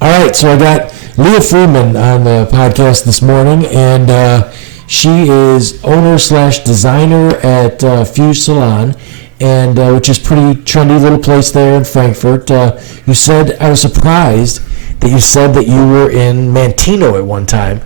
All right, so I got Leah Freeman on the podcast this morning, and she is owner slash designer at Fuse Salon, and which is pretty trendy little place there in Frankfurt. You said, I was surprised that you said that you were in Mantino at one time.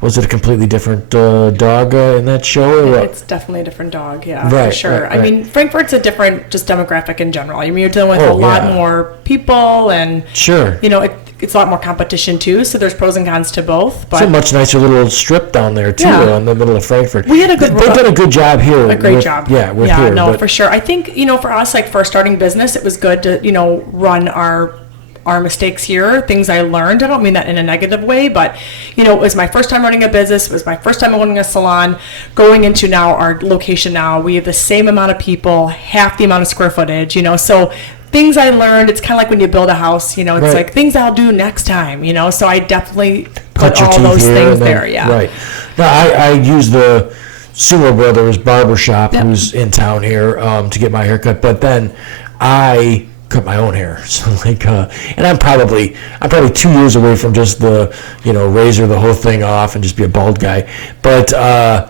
Was it a completely different dog in that show? Or what? It's definitely a different dog, yeah, right, for sure. Right. I mean, Frankfurt's a different just demographic in general. I mean, you're dealing with a lot more people, and sure, it's a lot more competition too. So there's pros and cons to both. But it's a much nicer little strip down there too, in the middle of Frankfurt. We had a good. They've done a good job here. A great job. Yeah, here. No, for sure. I think for us, like for starting business, it was good to run our mistakes here, things I learned. I don't mean that in a negative way, but it was my first time running a business. It was my first time owning a salon. Going into now our location now, we have the same amount of people, half the amount of square footage, so things I learned. It's kind of like when you build a house, it's right. like things I'll do next time, so I definitely put all those things there. Yeah. Right. Now I use the Sumo Brothers barbershop who's in town here to get my haircut, but then I cut my own hair, so and I'm probably 2 years away from just the razor the whole thing off and just be a bald guy, but I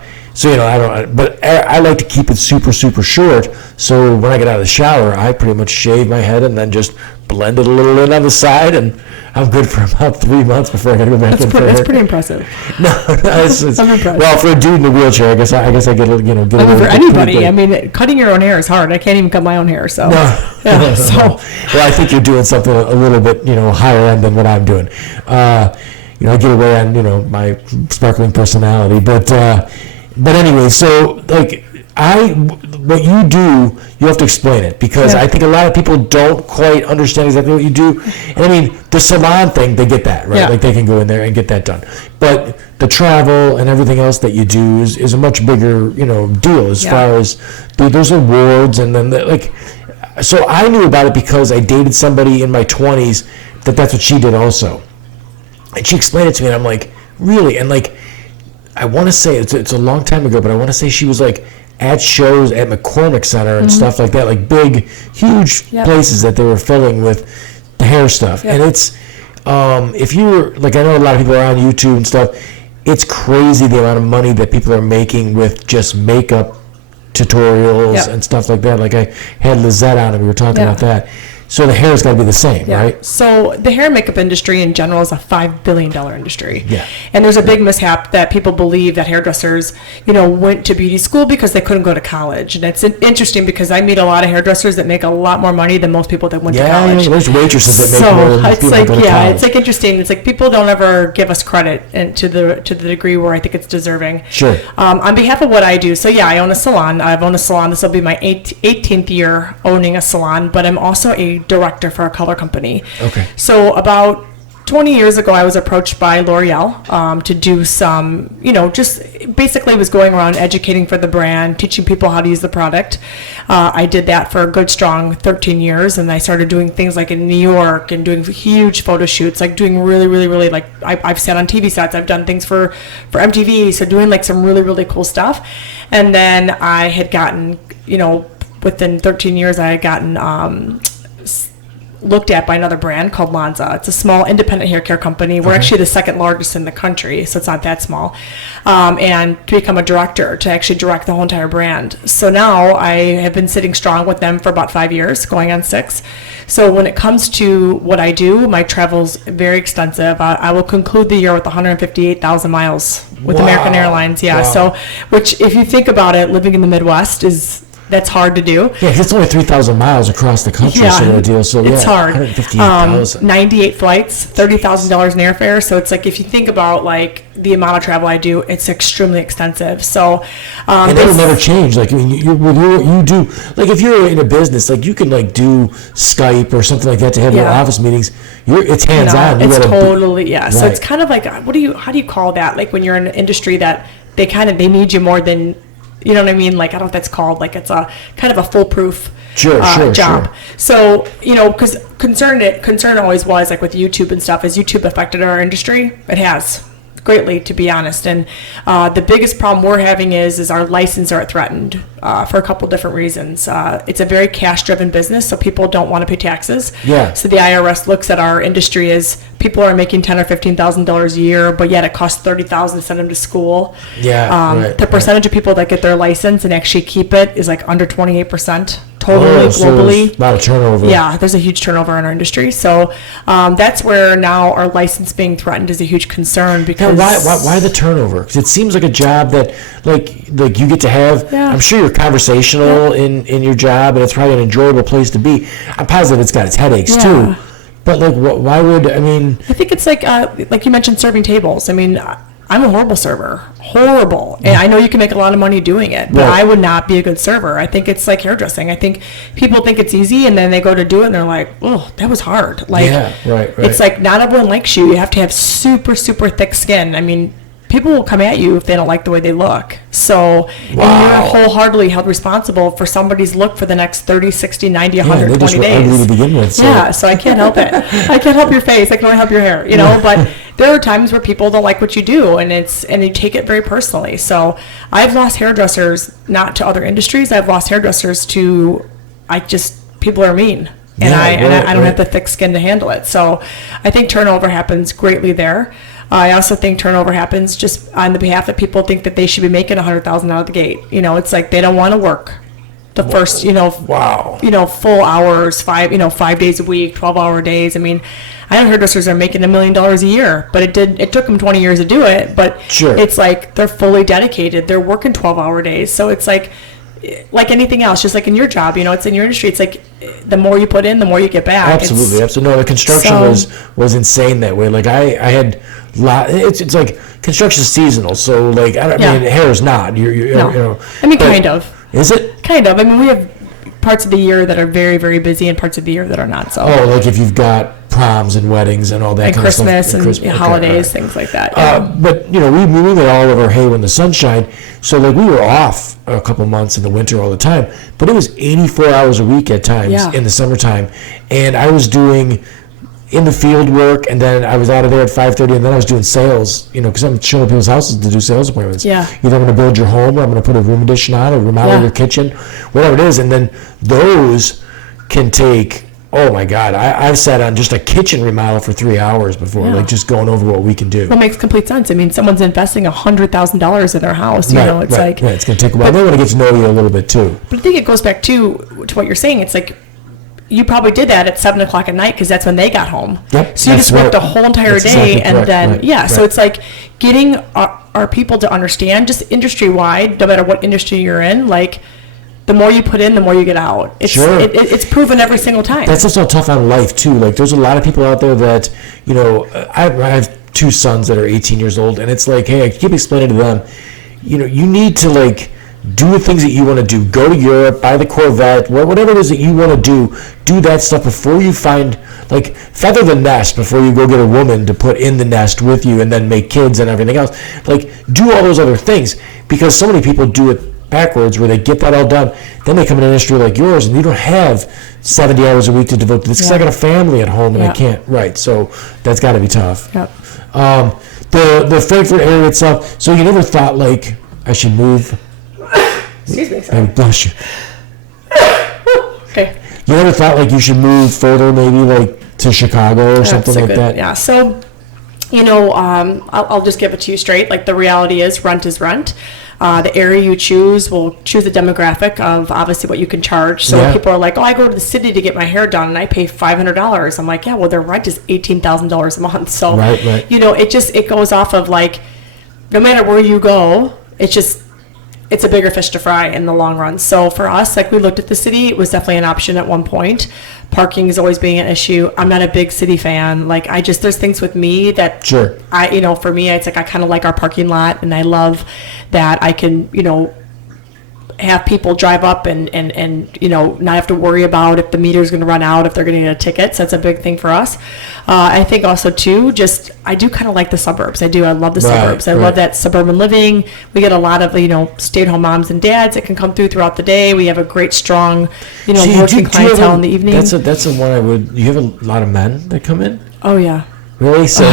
don't, but I like to keep it super short, so when I get out of the shower I pretty much shave my head and then just blend it a little in on the side, and I'm good for about 3 months before I gotta go back in for That's pretty impressive. it's I'm impressed. Well, for a dude in a wheelchair, I guess I get a get I mean, for anybody, I mean, cutting your own hair is hard. I can't even cut my own hair, so no. Well, I think you're doing something a little bit higher end than what I'm doing. I get away on my sparkling personality, but anyway, so what you do, you have to explain it, because I think a lot of people don't quite understand exactly what you do. And I mean, the salon thing, they get that, right? Yeah. Like they can go in there and get that done. But the travel and everything else that you do is a much bigger, deal as far as those awards, and then so I knew about it because I dated somebody in my 20s that's what she did also. And she explained it to me, and I'm like, really? And I want to say it's a long time ago, but I want to say she was at shows at McCormick Center and stuff like that, big, huge places that they were filling with the hair stuff. And it's, if you were, I know a lot of people are on YouTube and stuff, it's crazy the amount of money that people are making with just makeup tutorials and stuff like that. I had Lizette on and we were talking about that. So the hair's got to be the same, right? So the hair and makeup industry in general is a $5 billion industry. Yeah. And there's a big mishap that people believe that hairdressers, went to beauty school because they couldn't go to college. And it's interesting because I meet a lot of hairdressers that make a lot more money than most people that went to college. Yeah, there's waitresses that make more than people that go to college. It's interesting. It's people don't ever give us credit and to the degree where I think it's deserving. Sure. On behalf of what I do, so I own a salon. I've owned a salon. This will be my 18th year owning a salon, but I'm also a director for a color company. Okay. So about 20 years ago, I was approached by L'Oreal to do some, just basically was going around educating for the brand, teaching people how to use the product. I did that for a good strong 13 years, and I started doing things in New York and doing huge photo shoots, doing really, really, really, I've sat on TV sets, I've done things for MTV, so doing some really, really cool stuff. And then I had gotten, within 13 years, I had gotten looked at by another brand called Lanza. It's a small independent hair care company. We're actually the second largest in the country, so it's not that small. And to become a director, to actually direct the whole entire brand. So now I have been sitting strong with them for about 5 years, going on 6. So when it comes to what I do, my travel's very extensive. I will conclude the year with 158,000 miles with American Airlines. Yeah. Wow. So, which if you think about it, living in the Midwest that's hard to do. Yeah, it's only 3,000 miles across the country, sort of deal. So it's hard. 158,000. 98 flights, $30,000 in airfare. So it's if you think about the amount of travel I do, it's extremely extensive. So and it'll never change. You do if you're in a business, you can do Skype or something like that to have your office meetings. It's hands on. It's totally Right. So it's kind of how do you call that? When you're in an industry that they need you more than. You know what I mean? I don't know what that's called. It's a kind of a foolproof job. Sure. So, because concern always was with YouTube and stuff. Has YouTube affected our industry? It has. greatly, to be honest. And the biggest problem we're having is our license are threatened for a couple different reasons. It's a very cash-driven business, so people don't want to pay taxes. Yeah. So the IRS looks at our industry as people are making $10,000 or $15,000 a year, but yet it costs $30,000 to send them to school. Yeah. Right, the percentage of people that get their license and actually keep it is like under 28%. Totally, so globally. there's a lot of turnover. Yeah, there's a huge turnover in our industry. So that's where now our license being threatened is a huge concern because... Now, why the turnover? Because it seems like a job that, like you get to have... Yeah. I'm sure you're conversational in your job, and it's probably an enjoyable place to be. I'm positive it's got its headaches, too. But, like, why would... I mean... I think it's like you mentioned, serving tables. I mean... I'm a horrible server. Horrible. And I know you can make a lot of money doing it, but I would not be a good server. I think it's like hairdressing. I think people think it's easy, and then they go to do it, and they're like, oh, that was hard. Like, right. It's like not everyone likes you. You have to have super, super thick skin. I mean, people will come at you if they don't like the way they look. So, and you're wholeheartedly held responsible for somebody's look for the next 30, 60, 90, 120 days. Days. Ugly to begin with. So. Yeah, so I can't help it. I can't help your face. I can only help your hair, but there are times where people don't like what you do, and they take it very personally. So I've lost hairdressers not to other industries. I've lost hairdressers to people are mean. And I don't have the thick skin to handle it. So I think turnover happens greatly there. I also think turnover happens just on the behalf that people think that they should be making $100,000 out of the gate. It's like they don't want to work the first, full hours, 5 days a week, 12-hour days. I mean, I know hairdressers are making $1 million a year, but it took them 20 years to do it. But It's like they're fully dedicated. They're working 12-hour days. So it's like anything else, just like in your job, it's in your industry. It's like the more you put in, the more you get back. Absolutely. No, the construction was insane that way. Like I had it's like construction seasonal. So like I mean, hair is not. I mean, kind of. Is it? Kind of. I mean, we have parts of the year that are very, very busy and parts of the year that are not so. Oh, like if you've got proms and weddings and all that and kind Christmas of stuff. And holidays, things like that. But, we moved all over hay when the sun shined. So, like, we were off a couple months in the winter all the time. But it was 84 hours a week at times in the summertime. And I was doing in the field work, and then I was out of there at 5:30, and then I was doing sales, because I'm showing up people's houses to do sales appointments. Yeah. Either I'm going to build your home, or I'm going to put a room addition on, or remodel your kitchen, whatever it is. And then those can take, oh my God, I've sat on just a kitchen remodel for 3 hours before, like just going over what we can do. Well, it makes complete sense. I mean, someone's investing $100,000 in their house. It's like it's going to take a while. They want to get to know you a little bit too. But I think it goes back to what you're saying. It's like, you probably did that at 7 o'clock at night because that's when they got home. Yep, so you just worked the whole entire day, and then so it's like getting our people to understand, just industry wide, no matter what industry you're in, like the more you put in, the more you get out. It's proven every single time. That's also tough on life too. Like there's a lot of people out there that I have 2 sons that are 18 years old, and it's like, hey, I keep explaining to them, you need to like do the things that you want to do. Go to Europe, buy the Corvette, whatever it is that you want to do that stuff before you find, like, feather the nest before you go get a woman to put in the nest with you and then make kids and everything else. Like, do all those other things, because so many people do it backwards where they get that all done. Then they come in an industry like yours and you don't have 70 hours a week to devote to this because I got a family at home and I can't. Right. So that's got to be tough. Yep. The Frankfurt area itself, so you never thought, like, I should move... Excuse me, sorry. Bless you. Okay. You never thought like you should move further, maybe like to Chicago or something like that? Yeah. So, I'll just give it to you straight. Like the reality is rent is rent. The area you choose will choose the demographic of obviously what you can charge. So people are like, oh, I go to the city to get my hair done and I pay $500. I'm like, yeah, well, their rent is $18,000 a month. So, right. It goes off of like, no matter where you go, it's a bigger fish to fry in the long run. So for us, like we looked at the city, it was definitely an option at one point. Parking is always being an issue. I'm not a big city fan. Like there's things with me that for me, it's like I kind of like our parking lot, and I love that I can, have people drive up and not have to worry about if the meter's going to run out, if they're going to get a ticket. So that's a big thing for us. I think also too, I do kind of like the suburbs. I love the suburbs. I love that suburban living. We get a lot of stay-at-home moms and dads that can come throughout the day. We have a great strong working clientele in the evening. That's the one I would. You have a lot of men that come in. Oh yeah. Really? So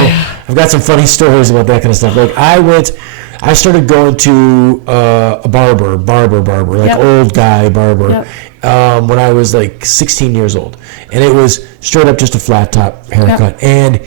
I've got some funny stories about that kind of stuff. Like I started going to a barber, like Yep. old guy barber, Yep. when I was like 16 years old, and it was straight up just a flat top haircut, and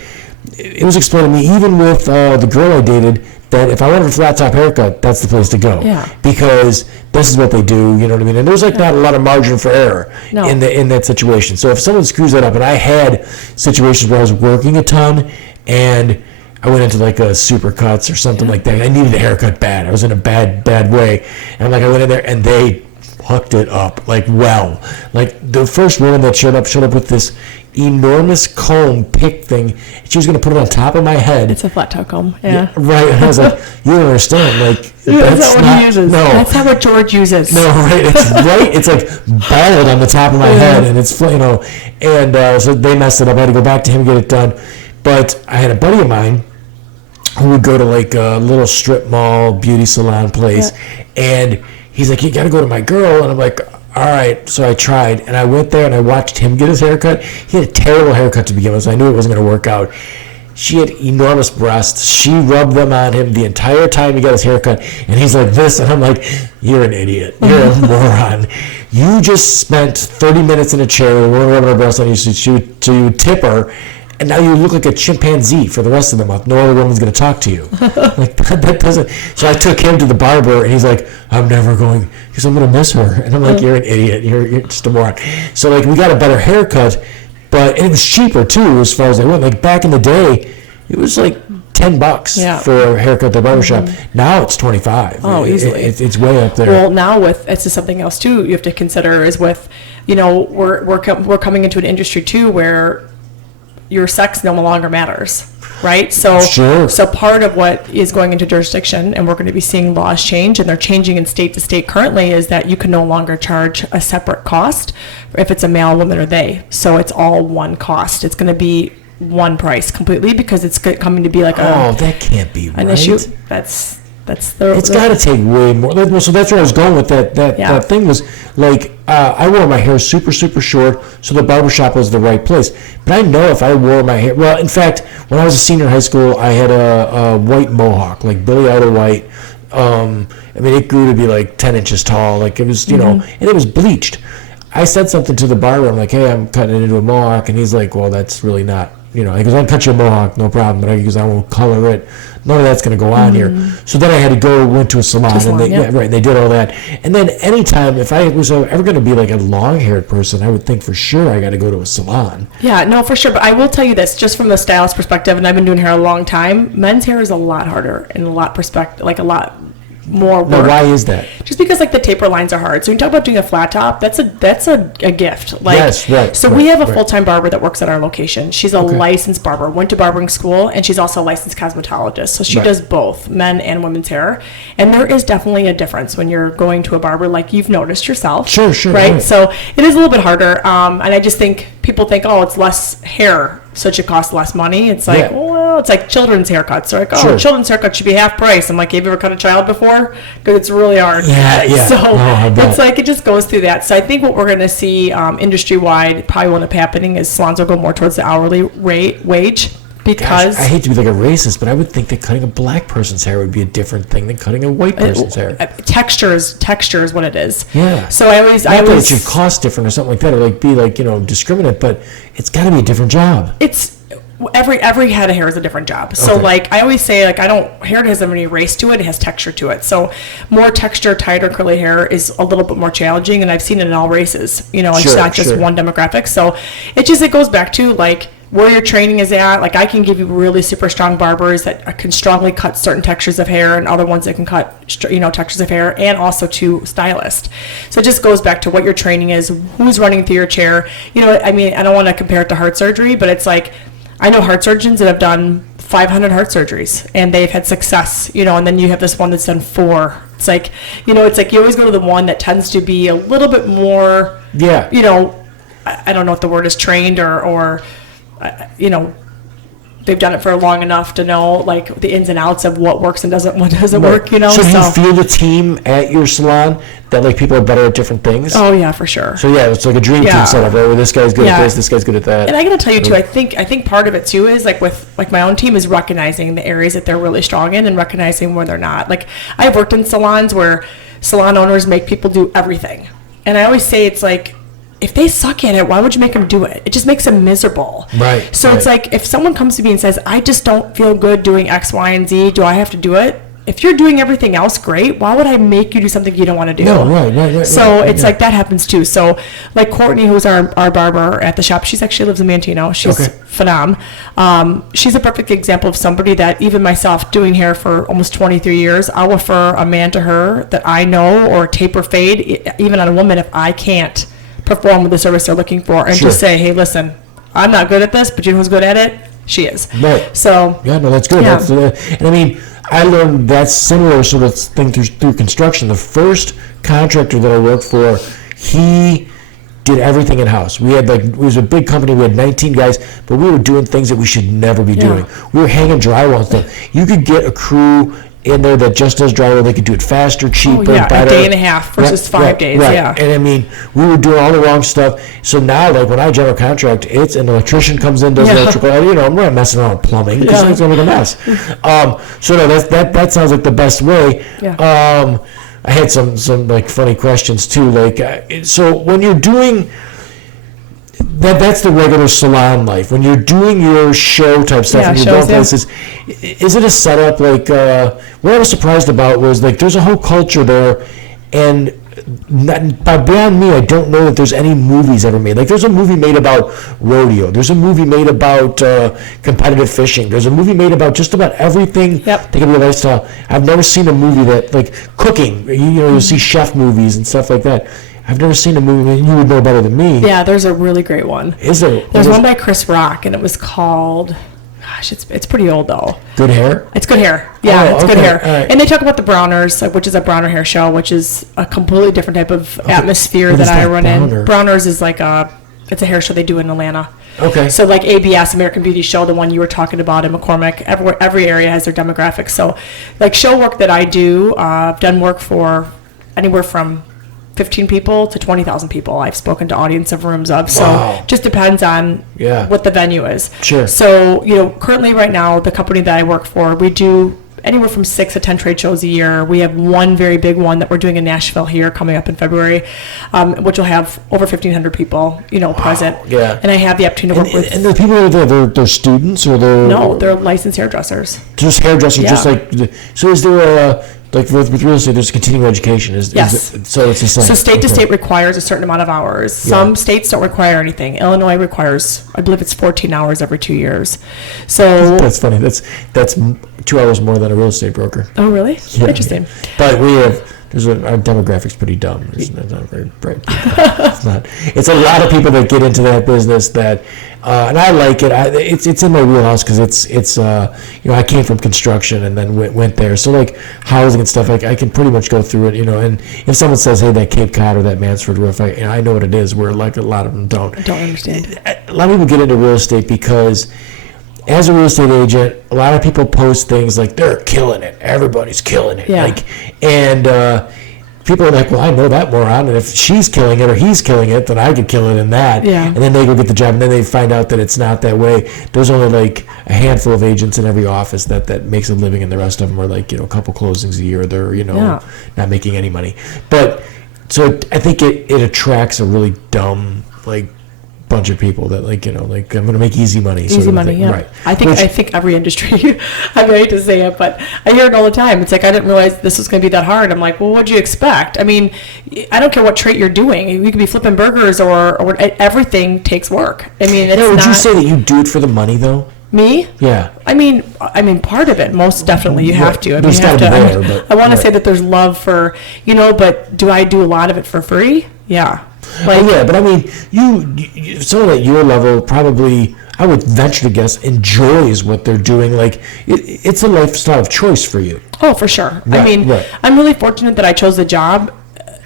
it was explained to me, even with the girl I dated, that if I wanted a flat top haircut, that's the place to go. Yeah. Because this is what they do, you know what I mean? And there's like not a lot of margin for error No. in that situation. So if someone screws that up, and I had situations where I was working a ton, and I went into like a Supercuts or something like that. I needed a haircut bad. I was in a bad way. And like I went in there, and they hooked it up like well. Like the first woman that showed up with this enormous comb pick thing. She was going to put it on top of my head. It's a flat top comb. Yeah. Right. And I was like, you don't understand. Like, That's not what he uses. No. That's not what George uses. No, right. It's right. It's like bald on the top of my head, and it's, you know, and so they messed it up. I had to go back to him and get it done. But I had a buddy of mine who would go to like a little strip mall beauty salon place, and he's like, you got to go to my girl. And I'm like, all right. So I tried, and I went there and I watched him get his haircut. He had a terrible haircut to begin with, so I knew it wasn't going to work out. She had enormous breasts. She rubbed them on him the entire time he got his haircut, and he's like this, and I'm like, you're an idiot. You're a moron. You just spent 30 minutes in a chair with a woman rubbing her breasts on you, so you would tip her, and now you look like a chimpanzee for the rest of the month. No other woman's going to talk to you. Like that doesn't. So I took him to the barber, and he's like, I'm never going, because I'm going to miss her. And I'm like, you're an idiot. You're just a moron. So like we got a better haircut, but it was cheaper too as far as I went. Like back in the day, it was like $10 for a haircut at the barbershop. Now it's $25. Oh, easily. It's way up there. Well, now it's just something else too. You have to consider is with, you know, we're coming into an industry too where your sex no longer matters, right? So, so part of what is going into jurisdiction, and we're going to be seeing laws change, and they're changing in state to state currently, is that you can no longer charge a separate cost if it's a male, woman, or they. So it's all one cost. It's going to be one price completely because it's coming to be like that can't be an right. issue. It's got to take way more. So that's where I was going with that. That thing was like I wore my hair super short, so the barbershop was the right place. But I know if I wore my hair, well, in fact, when I was a senior in high school, I had a white mohawk, like Billy Idol white. I mean, it grew to be like 10 inches tall. Like it was, you know, and it was bleached. I said something to the barber. I'm like, hey, I'm cutting it into a mohawk, and he's like, well, that's really not. You know, he goes, I'll cut your mohawk, no problem. But he goes, I won't color it. None of that's going to go on here. So then I had to went to a salon, and they did all that. And then anytime, if I was ever going to be like a long-haired person, I would think for sure I got to go to a salon. Yeah, no, for sure. But I will tell you this, just from the stylist perspective, and I've been doing hair a long time, men's hair is a lot harder and a lot more work. Now, why is that? Just because like the taper lines are hard. So when you talk about doing a flat top, that's a gift. Like, yes, right. So we have a full-time barber that works at our location. She's a licensed barber, went to barbering school, and she's also a licensed cosmetologist. So she does both men and women's hair. And there is definitely a difference when you're going to a barber, like you've noticed yourself. Sure. Right? So it is a little bit harder. And I just think people think, oh, it's less hair, so it should cost less money. It's like, well, it's like children's haircuts. They're like, children's haircut should be half price. I'm like, have you ever cut a child before? Because it's really hard. Yeah. So it's like, it just goes through that. So I think what we're going to see industry-wide, probably what will end up happening is salons will go more towards the hourly wage. Because I hate to be like a racist, but I would think that cutting a black person's hair would be a different thing than cutting a white person's hair. Texture is what it is. Yeah. So I always it should cost different or something like that, or like be like, you know, discriminate, but it's got to be a different job. It's every head of hair is a different job. So like I always say, like hair doesn't have any race to it; it has texture to it. So more texture, tighter, curly hair is a little bit more challenging, and I've seen it in all races. You know, it's not just one demographic. So it goes back to like where your training is at. Like I can give you really super strong barbers that can strongly cut certain textures of hair, and other ones that can cut, you know, textures of hair, and also to stylists. So it just goes back to what your training is, who's running through your chair. You know, I mean, I don't want to compare it to heart surgery, but it's like I know heart surgeons that have done 500 heart surgeries and they've had success, you know, and then you have this one that's done 4. It's like, you know, it's like you always go to the one that tends to be a little bit more, you know, I don't know if the word is trained or you know, they've done it for long enough to know like the ins and outs of what works and what doesn't work, you know. So do you feel the team at your salon that like people are better at different things? Oh yeah, for sure. So yeah, it's like a dream team setup, right? Where this guy's good at this guy's good at that. And I gotta tell you too, I think part of it too is like with like my own team is recognizing the areas that they're really strong in and recognizing where they're not. Like I've worked in salons where salon owners make people do everything, and I always say it's like, if they suck at it, why would you make them do it? It just makes them miserable. Right. So it's like, if someone comes to me and says, I just don't feel good doing X, Y, and Z, do I have to do it? If you're doing everything else great, why would I make you do something you don't want to do? No, right. So it's like that happens too. So like Courtney, who's our barber at the shop, she actually lives in Mantino. She's phenom. She's a perfect example of somebody that even myself doing hair for almost 23 years, I'll refer a man to her that I know, or tape or fade, even on a woman if I can't perform with the service they're looking for, and just say, hey, listen, I'm not good at this, but you know who's good at it? She is. Right. So yeah, no, that's good. And I mean, I learned that similar sort of thing through construction. The first contractor that I worked for, he did everything in house. We had it was a big company. We had 19 guys, but we were doing things that we should never be doing. We were hanging drywall and stuff. You could get a crew in there that just does drywall. They could do it faster, cheaper, better. A day and a half versus 5 days. Right. Yeah. And I mean, we were doing all the wrong stuff. So now, like when I general contract, it's an electrician comes in, does electrical. You know, I'm not messing around with plumbing because it's gonna be a mess. So no, that sounds like the best way. Yeah. I had some like funny questions too. Like, so when you're doing that's the regular salon life. When you're doing your show type stuff and you're going places, is it a setup like what I was surprised about was like there's a whole culture there, and beyond me, I don't know that there's any movies ever made. Like there's a movie made about rodeo. There's a movie made about competitive fishing. There's a movie made about just about everything that can be a lifestyle. I've never seen a movie that like cooking. You know, you'll see chef movies and stuff like that. I've never seen a movie. I mean, you would know better than me. Yeah, there's a really great one. Is there? There's one by Chris Rock, and it was called. Gosh, it's pretty old though. Good Hair? It's Good Hair. Yeah, it's okay. Good Hair. Right. And they talk about the Browners, which is a Browner hair show, which is a completely different type of atmosphere that I run in. Browners is like it's a hair show they do in Atlanta. Okay. So like ABS, American Beauty Show, the one you were talking about in McCormick, every area has their demographics. So like show work that I do, I've done work for anywhere from 15 people to 20,000 people. I've spoken to audience of rooms of. So just depends on what the venue is. Sure. So, you know, currently right now, the company that I work for, we do anywhere from 6 to 10 trade shows a year. We have one very big one that we're doing in Nashville here coming up in February, which will have over 1,500 people, you know, present. Yeah. And I have the opportunity to work with. And the people who are there, they're students or they're... No, they're licensed hairdressers. Just hairdressers, just like... So is there a... Like with real estate, there's continuing education. Yes. So it's the same. So state to state requires a certain amount of hours. Some states don't require anything. Illinois requires, I believe it's 14 hours every 2 years. So that's funny. That's 2 hours more than a real estate broker. Oh, really? Yeah. Interesting. But we have... our demographic's pretty dumb. It's not very bright. It's not. It's a lot of people that get into that business that, and I like it. It's in my wheelhouse because it's you know, I came from construction and then went there. So like housing and stuff, like I can pretty much go through it, you know. And if someone says, hey, that Cape Cod or that Mansford roof, I know what it is. Where like a lot of them don't. I don't understand. A lot of people get into real estate because, as a real estate agent, a lot of people post things like they're killing it. Everybody's killing it. Yeah. And people are like, well, I know that moron, and if she's killing it or he's killing it, then I could kill it in that. Yeah. And then they go get the job, and then they find out that it's not that way. There's only like a handful of agents in every office that makes a living, and the rest of them are like, you know, a couple closings a year. They're, you know, not making any money. But so I think it attracts a really dumb, like, bunch of people that, like, you know, like, I'm going to make easy money. Easy money, yeah. Right. I think every industry, I hate to say it, but I hear it all the time. It's like, I didn't realize this was going to be that hard. I'm like, well, what'd you expect? I mean, I don't care what trait you're doing. You could be flipping burgers or everything takes work. I mean, it's would you say that you do it for the money, though? Me? Yeah. I mean, part of it, most definitely, you have to. I mean, There's gotta be there, I want to say that there's love for, you know, but do I do a lot of it for free? Yeah. Like, yeah, but I mean, you someone at your level probably, I would venture to guess, enjoys what they're doing. Like, it's a lifestyle of choice for you. Oh, for sure. Right, I mean, I'm really fortunate that I chose a job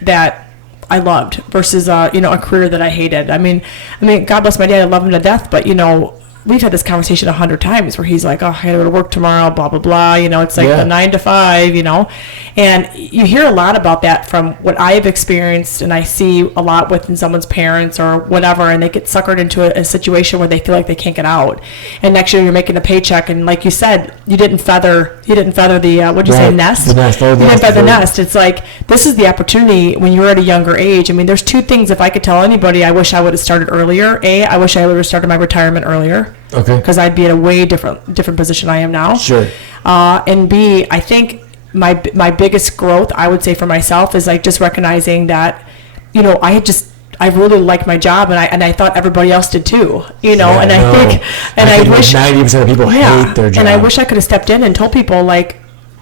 that I loved versus, you know, a career that I hated. I mean, God bless my dad, I love him to death, but, you know, we've had this conversation 100 times where he's like, oh, I gotta go to work tomorrow, blah, blah, blah. You know, it's like the 9 to 5, you know, and you hear a lot about that from what I've experienced, and I see a lot within someone's parents or whatever, and they get suckered into a situation where they feel like they can't get out. And next year you're making a paycheck, and like you said, you didn't feather the, what'd you say, nest? The nest. You didn't feather the nest. It's like, this is the opportunity when you're at a younger age. I mean, there's two things. If I could tell anybody, I wish I would have started earlier. A, I wish I would have started my retirement earlier. Okay. Because I'd be in a way different position I am now. Sure. And B, I think my biggest growth, I would say for myself, is like just recognizing that, you know, I really like my job, and I thought everybody else did too, you know. And I wish 90% of people hate their job. And I wish I could have stepped in and told people, like,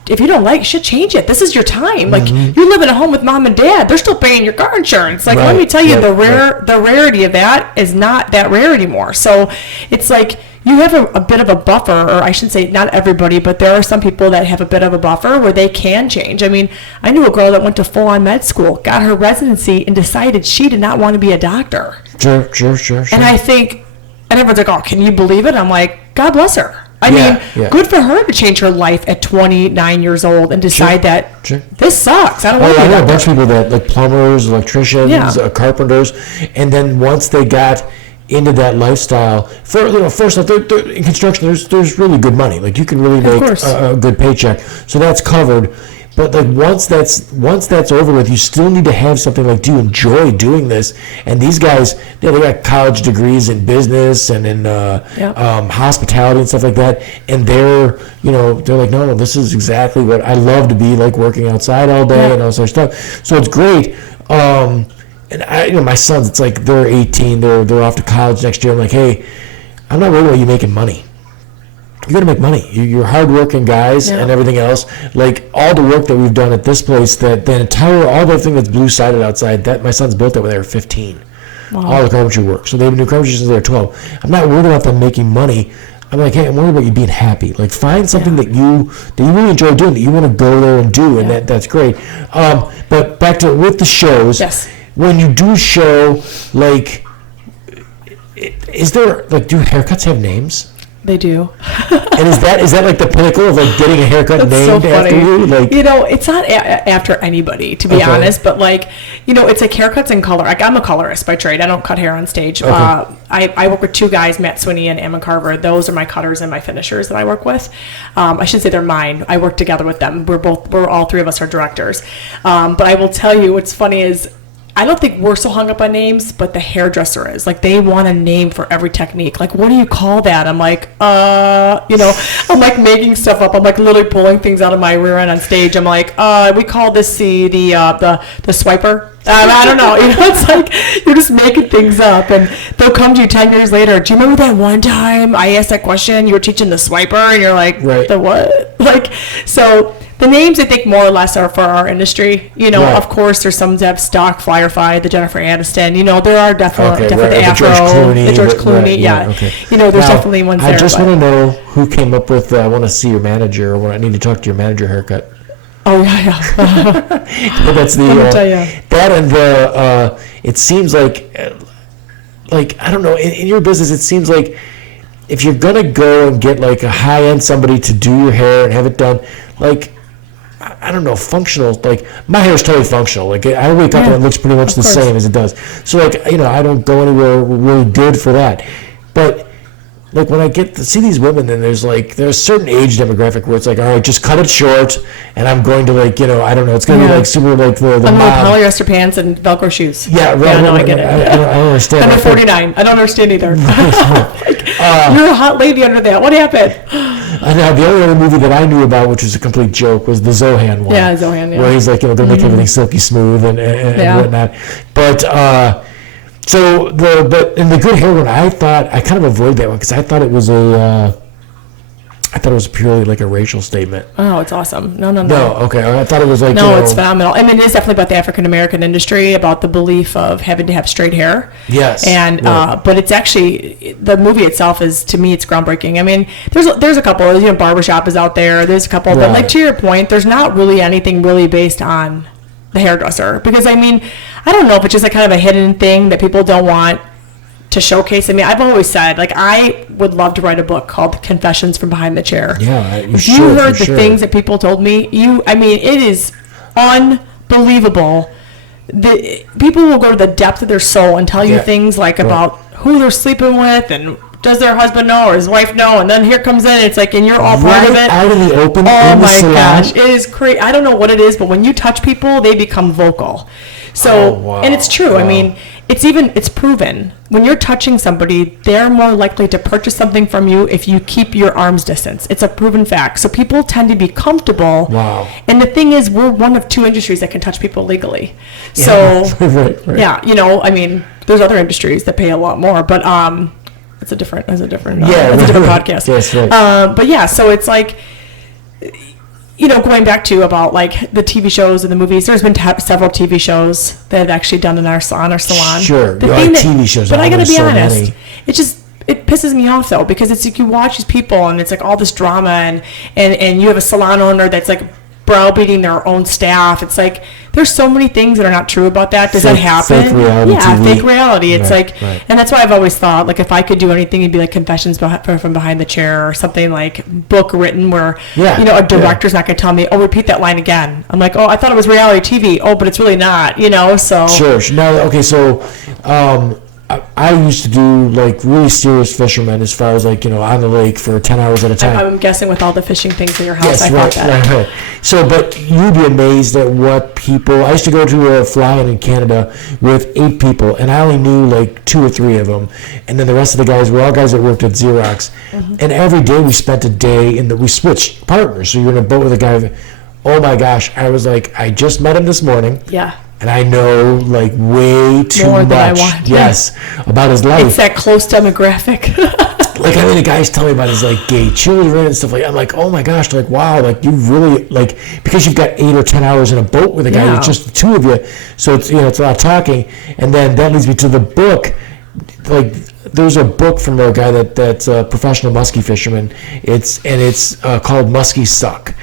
if you don't like it, shit, change it. This is your time. Like, you live in a home with mom and dad. They're still paying your car insurance. Like, let me tell you, the rarity of that is not that rare anymore. So it's like you have a bit of a buffer, or I shouldn't say not everybody, but there are some people that have a bit of a buffer where they can change. I mean, I knew a girl that went to full-on med school, got her residency, and decided she did not want to be a doctor. Sure. And I think, and everyone's like, oh, can you believe it? I'm like, God bless her. I mean, good for her to change her life at 29 years old and decide that this sucks. I don't want to be I know a bunch of people that, like plumbers, electricians, carpenters, and then once they got into that lifestyle, first off, in construction, there's really good money. Like, you can really make a good paycheck, so that's covered. But like once that's over with, you still need to have something like, do you enjoy doing this? And these guys, they got college degrees in business and in hospitality and stuff like that. And they're like, no, this is exactly what I love to be, like working outside all day and all sorts of stuff. So it's great. And my sons, it's like they're 18, they're off to college next year. I'm like, hey, I'm not worried about you making money. You're going to make money. You're hardworking guys and everything else. Like, all the work that we've done at this place, all the thing that's blue-sided outside, that my sons built that when they were 15. Wow. All the carpentry work. So they've been doing carpentry since they were 12. I'm not worried about them making money. I'm like, hey, I'm worried about you being happy. Like, find something that you really enjoy doing, that you want to go there and do, and that's great. But back to with the shows. Yes. When you do a show, like, is there, like, do haircuts have names? They do. And is that like the pinnacle of like getting a haircut named after you? Like, it's not after anybody, to be honest, but like, it's like haircuts and color. Like, I'm a colorist by trade. I don't cut hair on stage. Okay. I work with two guys, Matt Swinney and Ammon Carver. Those are my cutters and my finishers that I work with. I shouldn't say they're mine. I work together with them. We're all three of us are directors. But I will tell you, what's funny is, I don't think we're so hung up on names, but the hairdresser is. Like, they want a name for every technique. Like, what do you call that? I'm like, I'm like making stuff up. I'm like literally pulling things out of my rear end on stage. I'm like, we call this the swiper. I don't know. It's like you're just making things up, and they'll come to you 10 years later. Do you remember that one time I asked that question? You were teaching the swiper, and you're like, the what? Like, so. The names, I think, more or less are for our industry. Of course, there's some that have stock, Firefly, the Jennifer Aniston. There are definitely the Afro, the George Clooney. There's definitely ones there. I just want to know who came up with, I want to see your manager, or I need to talk to your manager haircut. Oh, yeah. That's the, that and the, it seems like, I don't know, in your business, it seems like if you're going to go and get like a high-end somebody to do your hair and have it done, like, I don't know, functional, like, my hair is totally functional. Like, I wake up and it looks pretty much the same as it does. So, like, I don't go anywhere really good for that. But, like, when I get to see these women, then there's a certain age demographic where it's like, all right, just cut it short, and I'm going to, like, I don't know, it's going to be, like, super, like, the mom. Polyester pants and Velcro shoes. Yeah, right. Yeah, no, I get it. I don't understand. I'm 49. I don't understand either. You're a hot lady under that. What happened? Now, the only other movie that I knew about, which was a complete joke, was the Zohan one. Yeah, Zohan, yeah. Where he's like, going to make everything silky smooth and whatnot. But, but in the good hair one, I kind of avoided that one because I thought it was purely like a racial statement. Oh, it's awesome. No. No, okay. I thought it was like... No, it's phenomenal. I mean, it is definitely about the African-American industry, about the belief of having to have straight hair. Yes. And, but it's actually, the movie itself is, to me, it's groundbreaking. I mean, there's a couple, Barbershop is out there, there's a couple, but like to your point, there's not really anything really based on the hairdresser. Because, I mean, I don't know if it's just a kind of a hidden thing that people don't want to showcase. I mean, I've always said, like, I would love to write a book called Confessions from Behind the Chair. Yeah, if you heard the things that people told me, I mean, it is unbelievable. People will go to the depth of their soul and tell you things like about who they're sleeping with and does their husband know or his wife know, and then here comes in, it's like, and you're all part of it. Out in the open. Oh my gosh, it is crazy. I don't know what it is, but when you touch people, they become vocal. So, and it's true. I mean, it's proven. When you're touching somebody, they're more likely to purchase something from you if you keep your arm's distance. It's a proven fact. So people tend to be comfortable. Wow. And the thing is, we're one of 2 industries that can touch people legally. So, right. yeah, I mean, there's other industries that pay a lot more, but it's a different podcast. Yes, right. But yeah, so it's like, going back to about like the TV shows and the movies, there's been several TV shows that have actually done in our salon. Sure, TV shows. But I got to be honest, it pisses me off though, because it's like you watch these people and it's like all this drama and you have a salon owner that's like browbeating their own staff. It's like there's so many things that are not true about that. Does that happen? Fake reality TV. Fake reality. It's and that's why I've always thought, like, if I could do anything, it'd be like Confessions from Behind the Chair, or something like book written where a director's not going to tell me, oh, repeat that line again. I'm like, oh, I thought it was reality TV. Oh, but it's really not. So sure. Now, okay, so I used to do like really serious fishermen, as far as like on the lake for 10 hours at a time. I'm guessing with all the fishing things in your house, yes, I thought that. Right. So, but you'd be amazed at what people. I used to go to a fly-in in Canada with 8 people, and I only knew like 2 or 3 of them, and then the rest of the guys were all guys that worked at Xerox. Mm-hmm. And every day we spent a day we switched partners. So you're in a boat with a guy. Oh my gosh! I was like, I just met him this morning. Yeah. And I know like way too more much. Than I want. Yes, about his life. It's that close demographic. Like, I mean, the guys tell me about his like gay children and stuff like that. I'm like, oh my gosh, like, wow, like you really like, because you've got 8 or 10 hours in a boat with a guy, it's just the 2 of you. So it's it's a lot of talking. And then that leads me to the book. Like, there's a book from a guy that's a professional muskie fisherman. It's called Muskie Suck,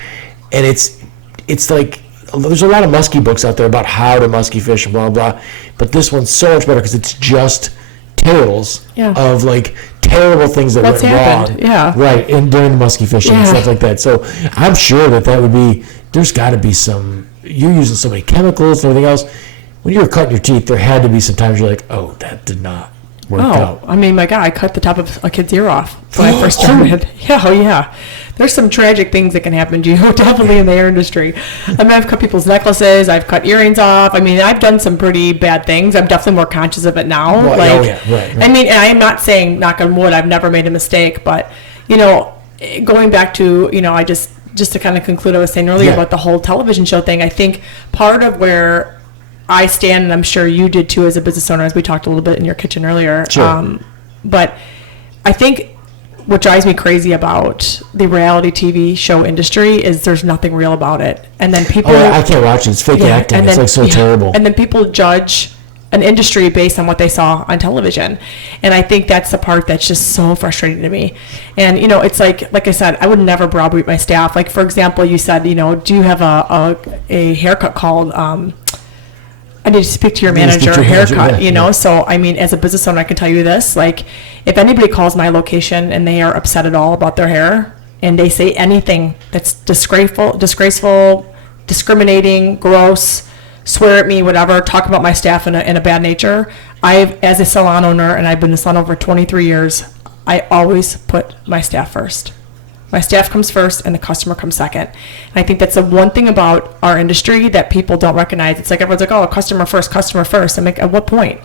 and it's like, there's a lot of muskie books out there about how to muskie fish and blah blah, but this one's so much better because it's just tales of like terrible things that went wrong. Right, and during the muskie fishing and stuff like that. So I'm sure that would be. There's got to be some. You're using so many chemicals and everything else. When you were cutting your teeth, there had to be some times you're like, oh, that did not work out. I mean, my God, I cut the top of a kid's ear off when I first started. Yeah. There's some tragic things that can happen to you, definitely in the hair industry. I mean, I've cut people's necklaces. I've cut earrings off. I mean, I've done some pretty bad things. I'm definitely more conscious of it now. Right. I mean, and I'm not saying, knock on wood, I've never made a mistake, but, going back to, I just to kind of conclude, I was saying earlier about the whole television show thing. I think part of where I stand, and I'm sure you did too as a business owner, as we talked a little bit in your kitchen earlier. Sure. But I think what drives me crazy about the reality TV show industry is there's nothing real about it. And then people... Oh, I can't watch it. It's fake acting. And then, it's like so terrible. And then people judge an industry based on what they saw on television. And I think that's the part that's just so frustrating to me. And, it's like I said, I would never browbeat my staff. Like, for example, you said, do you have a haircut called... I need to speak to your manager, haircut, So, I mean, as a business owner, I can tell you this, like, if anybody calls my location and they are upset at all about their hair and they say anything that's disgraceful, discriminating, gross, swear at me, whatever, talk about my staff in a bad nature, as a salon owner, and I've been a salon owner for 23 years, I always put my staff first. My staff comes first and the customer comes second. And I think that's the one thing about our industry that people don't recognize. It's like everyone's like, oh, customer first. I'm like, at what point?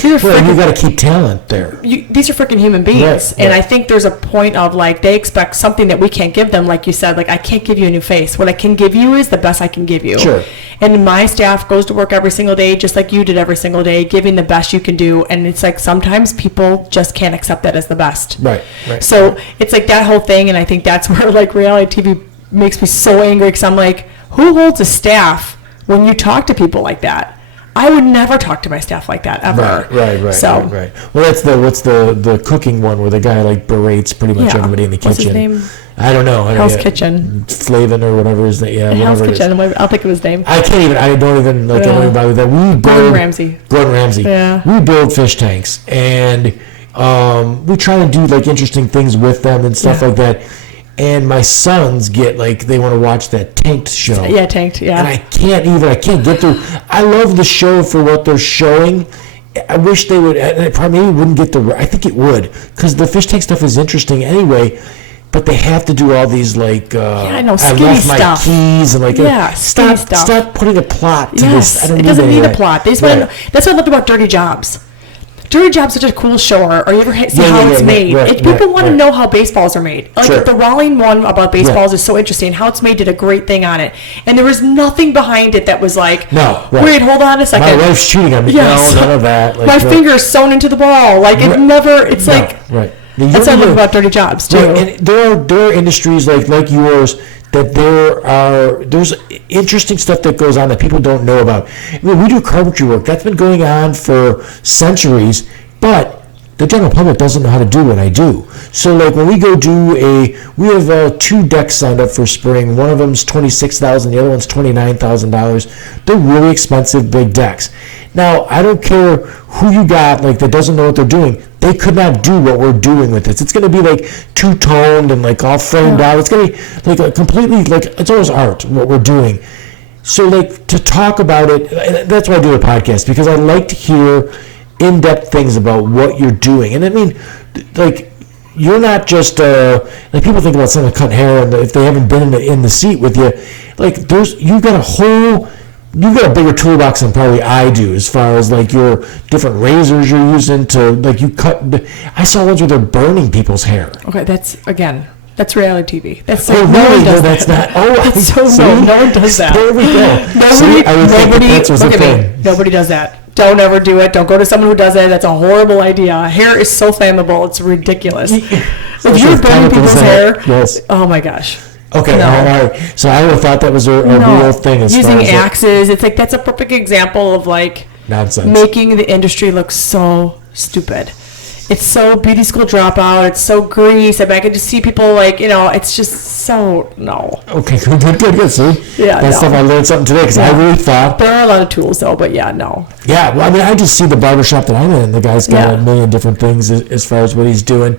You've got to keep talent there. These are freaking human beings. Right. And I think there's a point of like, they expect something that we can't give them. Like you said, like, I can't give you a new face. What I can give you is the best I can give you. Sure. And my staff goes to work every single day, just like you did every single day, giving the best you can do. And it's like, sometimes people just can't accept that as the best. Right. So it's like that whole thing. And I think that's where like reality TV makes me so angry, because I'm like, who holds a staff when you talk to people like that? I would never talk to my staff like that ever. Right. Well, that's the cooking one where the guy like berates pretty much everybody in the kitchen. What's his name? I don't know. Hell's Kitchen. Flavin or whatever his name. Yeah, Hell's whatever Kitchen. I'll think of his name. I can't even. I don't even like. I don't even bother with that. Gordon Ramsay. Gordon Ramsay. Yeah. We build fish tanks, and we try to do like interesting things with them and stuff like that. And my sons get like they want to watch that Tanked show. Yeah, Tanked. Yeah. And I can't get through. I love the show for what they're showing. I wish they would. And it probably wouldn't get the. I think it would because the fish tank stuff is interesting anyway. But they have to do all these like I know, I skinny left my stuff. keys and like skinny stuff. Stop putting a plot to this. I don't it doesn't need a that. plot. That's what I loved about Dirty Jobs. Dirty Jobs is such a cool show. Or you ever see how it's made? People want to know how baseballs are made. Like the Raleigh one about baseballs is so interesting. How it's made did a great thing on it, and there was nothing behind it that was like, wait, hold on a second. My wife's cheating on me. Yes. No, none of that. Like, my finger is sewn into the ball. Like it never. It's like. That's what I love about Dirty Jobs too. Right. And there are industries like yours that there's interesting stuff that goes on that people don't know about. I mean, we do carpentry work that's been going on for centuries, but the general public doesn't know how to do what I do. So like when we go we have 2 decks signed up for spring. One of them's $26,000, the other one's $29,000. They're really expensive big decks. Now, I don't care who you got like that doesn't know what they're doing. They could not do what we're doing with this. It's going to be like two-toned and like all framed out. It's going to be like a completely like it's almost art what we're doing. So like to talk about it, and that's why I do a podcast because I like to hear in-depth things about what you're doing. And I mean, like you're not just like people think about someone cutting hair and if they haven't been in the seat with you, like you've got a bigger toolbox than probably I do as far as like your different razors you're using to like you cut. I saw ones where they're burning people's hair. Okay, that's reality TV. That's no one does that. That's not. Oh, that's so no one does that. There we go. Nobody does that. Don't ever do it. Don't go to someone who does it. That's a horrible idea. Hair is so flammable. It's ridiculous. If you're burning people's hair, oh my gosh. Okay, all right. So I would have thought that was a real thing. As using far as axes, it's like that's a perfect example of like nonsense. Making the industry look so stupid. It's so beauty school dropout. It's so grease. I mean, I can just see people like it's just so no. Okay, good. See, that's stuff I learned something today because I really thought there are a lot of tools though, but no. Yeah, well, I mean, I just see the barbershop that I'm in. The guy's got a million different things as far as what he's doing.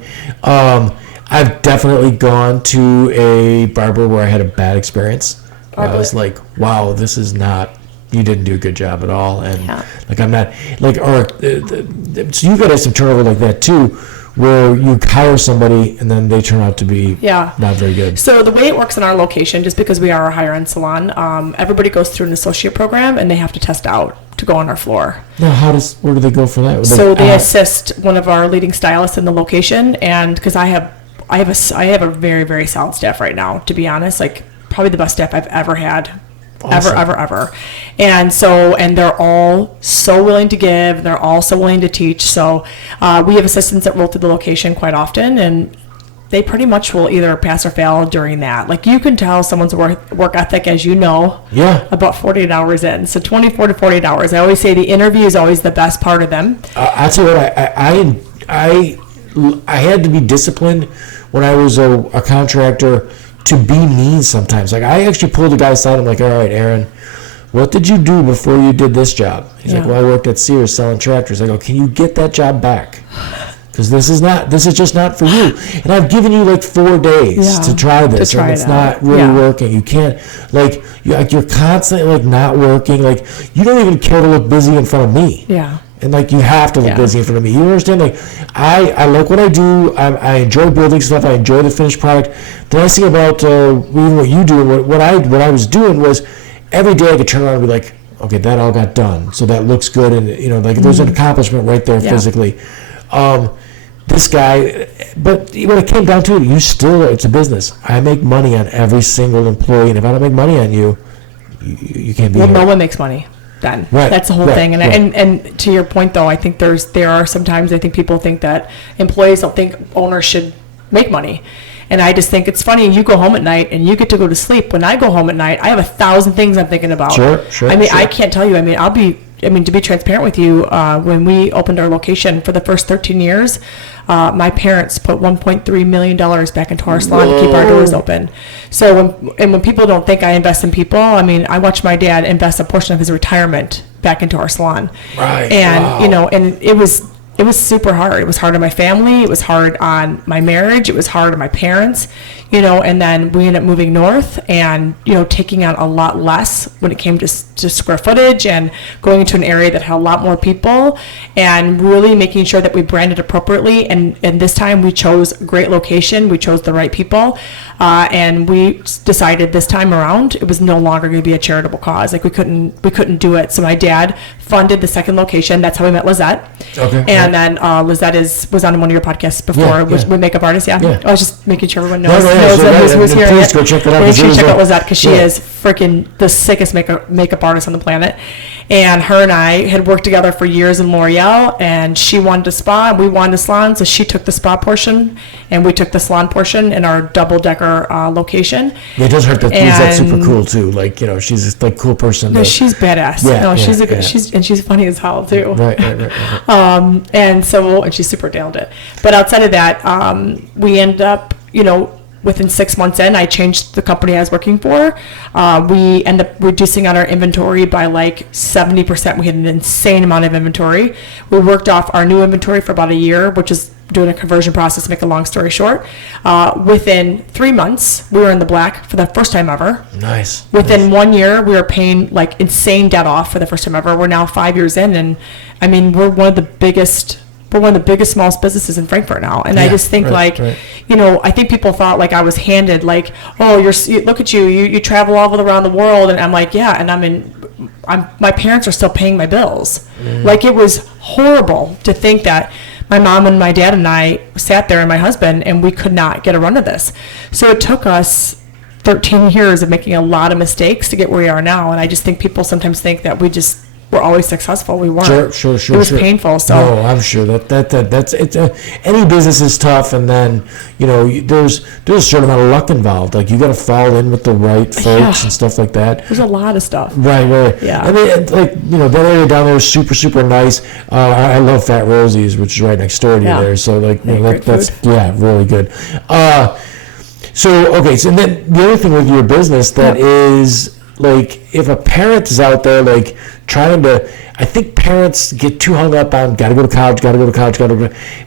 I've definitely gone to a barber where I had a bad experience. I was like, wow, this is not, you didn't do a good job at all. And like, I'm not, like, so you've got to have some turnover like that too, where you hire somebody and then they turn out to be not very good. So the way it works in our location, just because we are a higher end salon, everybody goes through an associate program and they have to test out to go on our floor. Now, where do they go for that? So they assist one of our leading stylists in the location, and because I have a very, very solid staff right now, to be honest, like probably the best staff I've ever had. Awesome. Ever. And they're all so willing to give. They're all so willing to teach. So we have assistants that roll through the location quite often, and they pretty much will either pass or fail during that. Like you can tell someone's work ethic, as you know, about 48 hours in. So 24 to 48 hours. I always say the interview is always the best part of them. I'll tell you what, I had to be disciplined when I was a contractor to be mean sometimes. Like I actually pulled a guy aside. I'm like, all right, Aaron, what did you do before you did this job? He's like, well, I worked at Sears selling tractors. I go, can you get that job back? Because this is just not for you. And I've given you like 4 days to try this, and it's not really working. You can't, like, you're constantly like not working. Like you don't even care to look busy in front of me. Yeah. And like you have to look busy in front of me. You understand? Like I like what I do. I enjoy building stuff. I enjoy the finished product. The nice thing about even what you do and what I was doing was every day I could turn around and be like, okay, that all got done. So that looks good, and like there's an accomplishment right there physically. This guy, but when it came down to it, it's a business. I make money on every single employee, and if I don't make money on you, you can't be here. No one makes money. Then that's the whole thing. And to your point though, I think there are sometimes I think people think that employees don't think owners should make money, and I just think it's funny. You go home at night and you get to go to sleep. When I go home at night, I have 1,000 things I'm thinking about. Sure. I mean, I can't tell you. I mean, I'll be to be transparent with you, when we opened our location for the first 13 years, my parents put $1.3 million back into our salon to keep our doors open. So when people don't think I invest in people, I watched my dad invest a portion of his retirement back into our salon. Right. And, and it was super hard. It was hard on my family. It was hard on my marriage. It was hard on my parents, and then we ended up moving north and, taking on a lot less when it came to square footage and going into an area that had a lot more people and really making sure that we branded appropriately. And this time we chose a great location. We chose the right people. And we decided this time around it was no longer going to be a charitable cause. Like we couldn't do it. So my dad funded the second location. That's how we met Lizette. Okay. And then Lizette was on one of your podcasts before with makeup artists. Yeah. I was just making sure everyone knows who's here. Please go check it out. Please check out Lizette because she is freaking the sickest makeup artist on the planet. And her and I had worked together for years in L'Oreal, and she wanted a spa, and we wanted a salon, so she took the spa portion, and we took the salon portion in our double-decker location. Yeah, it does hurt that Lizette's super cool too. Like, she's a cool person. No, she's badass. She's funny as hell too. Right. And she's super talented. But outside of that, we ended up, within 6 months in, I changed the company I was working for. We ended up reducing on our inventory by like 70%. We had an insane amount of inventory. We worked off our new inventory for about a year, which is doing a conversion process, to make a long story short. Within 3 months, we were in the black for the first time ever. Nice. Within 1 year, we were paying like insane debt off for the first time ever. We're now 5 years in, and we're one of the biggest smallest businesses in Frankfurt now. And I just think I think people thought like I was handed like, oh, look at you travel all around the world. And I'm like, yeah. And my parents are still paying my bills. Like it was horrible to think that my mom and my dad and I sat there and my husband, and we could not get a run of this. So it took us 13 years of making a lot of mistakes to get where we are now. And I just think people sometimes think that we're always successful. We weren't. Sure. It was painful. So no, I'm sure that's any business is tough, and then there's a certain amount of luck involved. Like you got to fall in with the right folks and stuff like that. There's a lot of stuff. Right. Yeah. That area down there is super super nice. I love Fat Rosie's, which is right next door to you there. So that's really good. So then the other thing with your business that is. Like, if a parent is out there, like, trying to, I think parents get too hung up on, gotta go to college,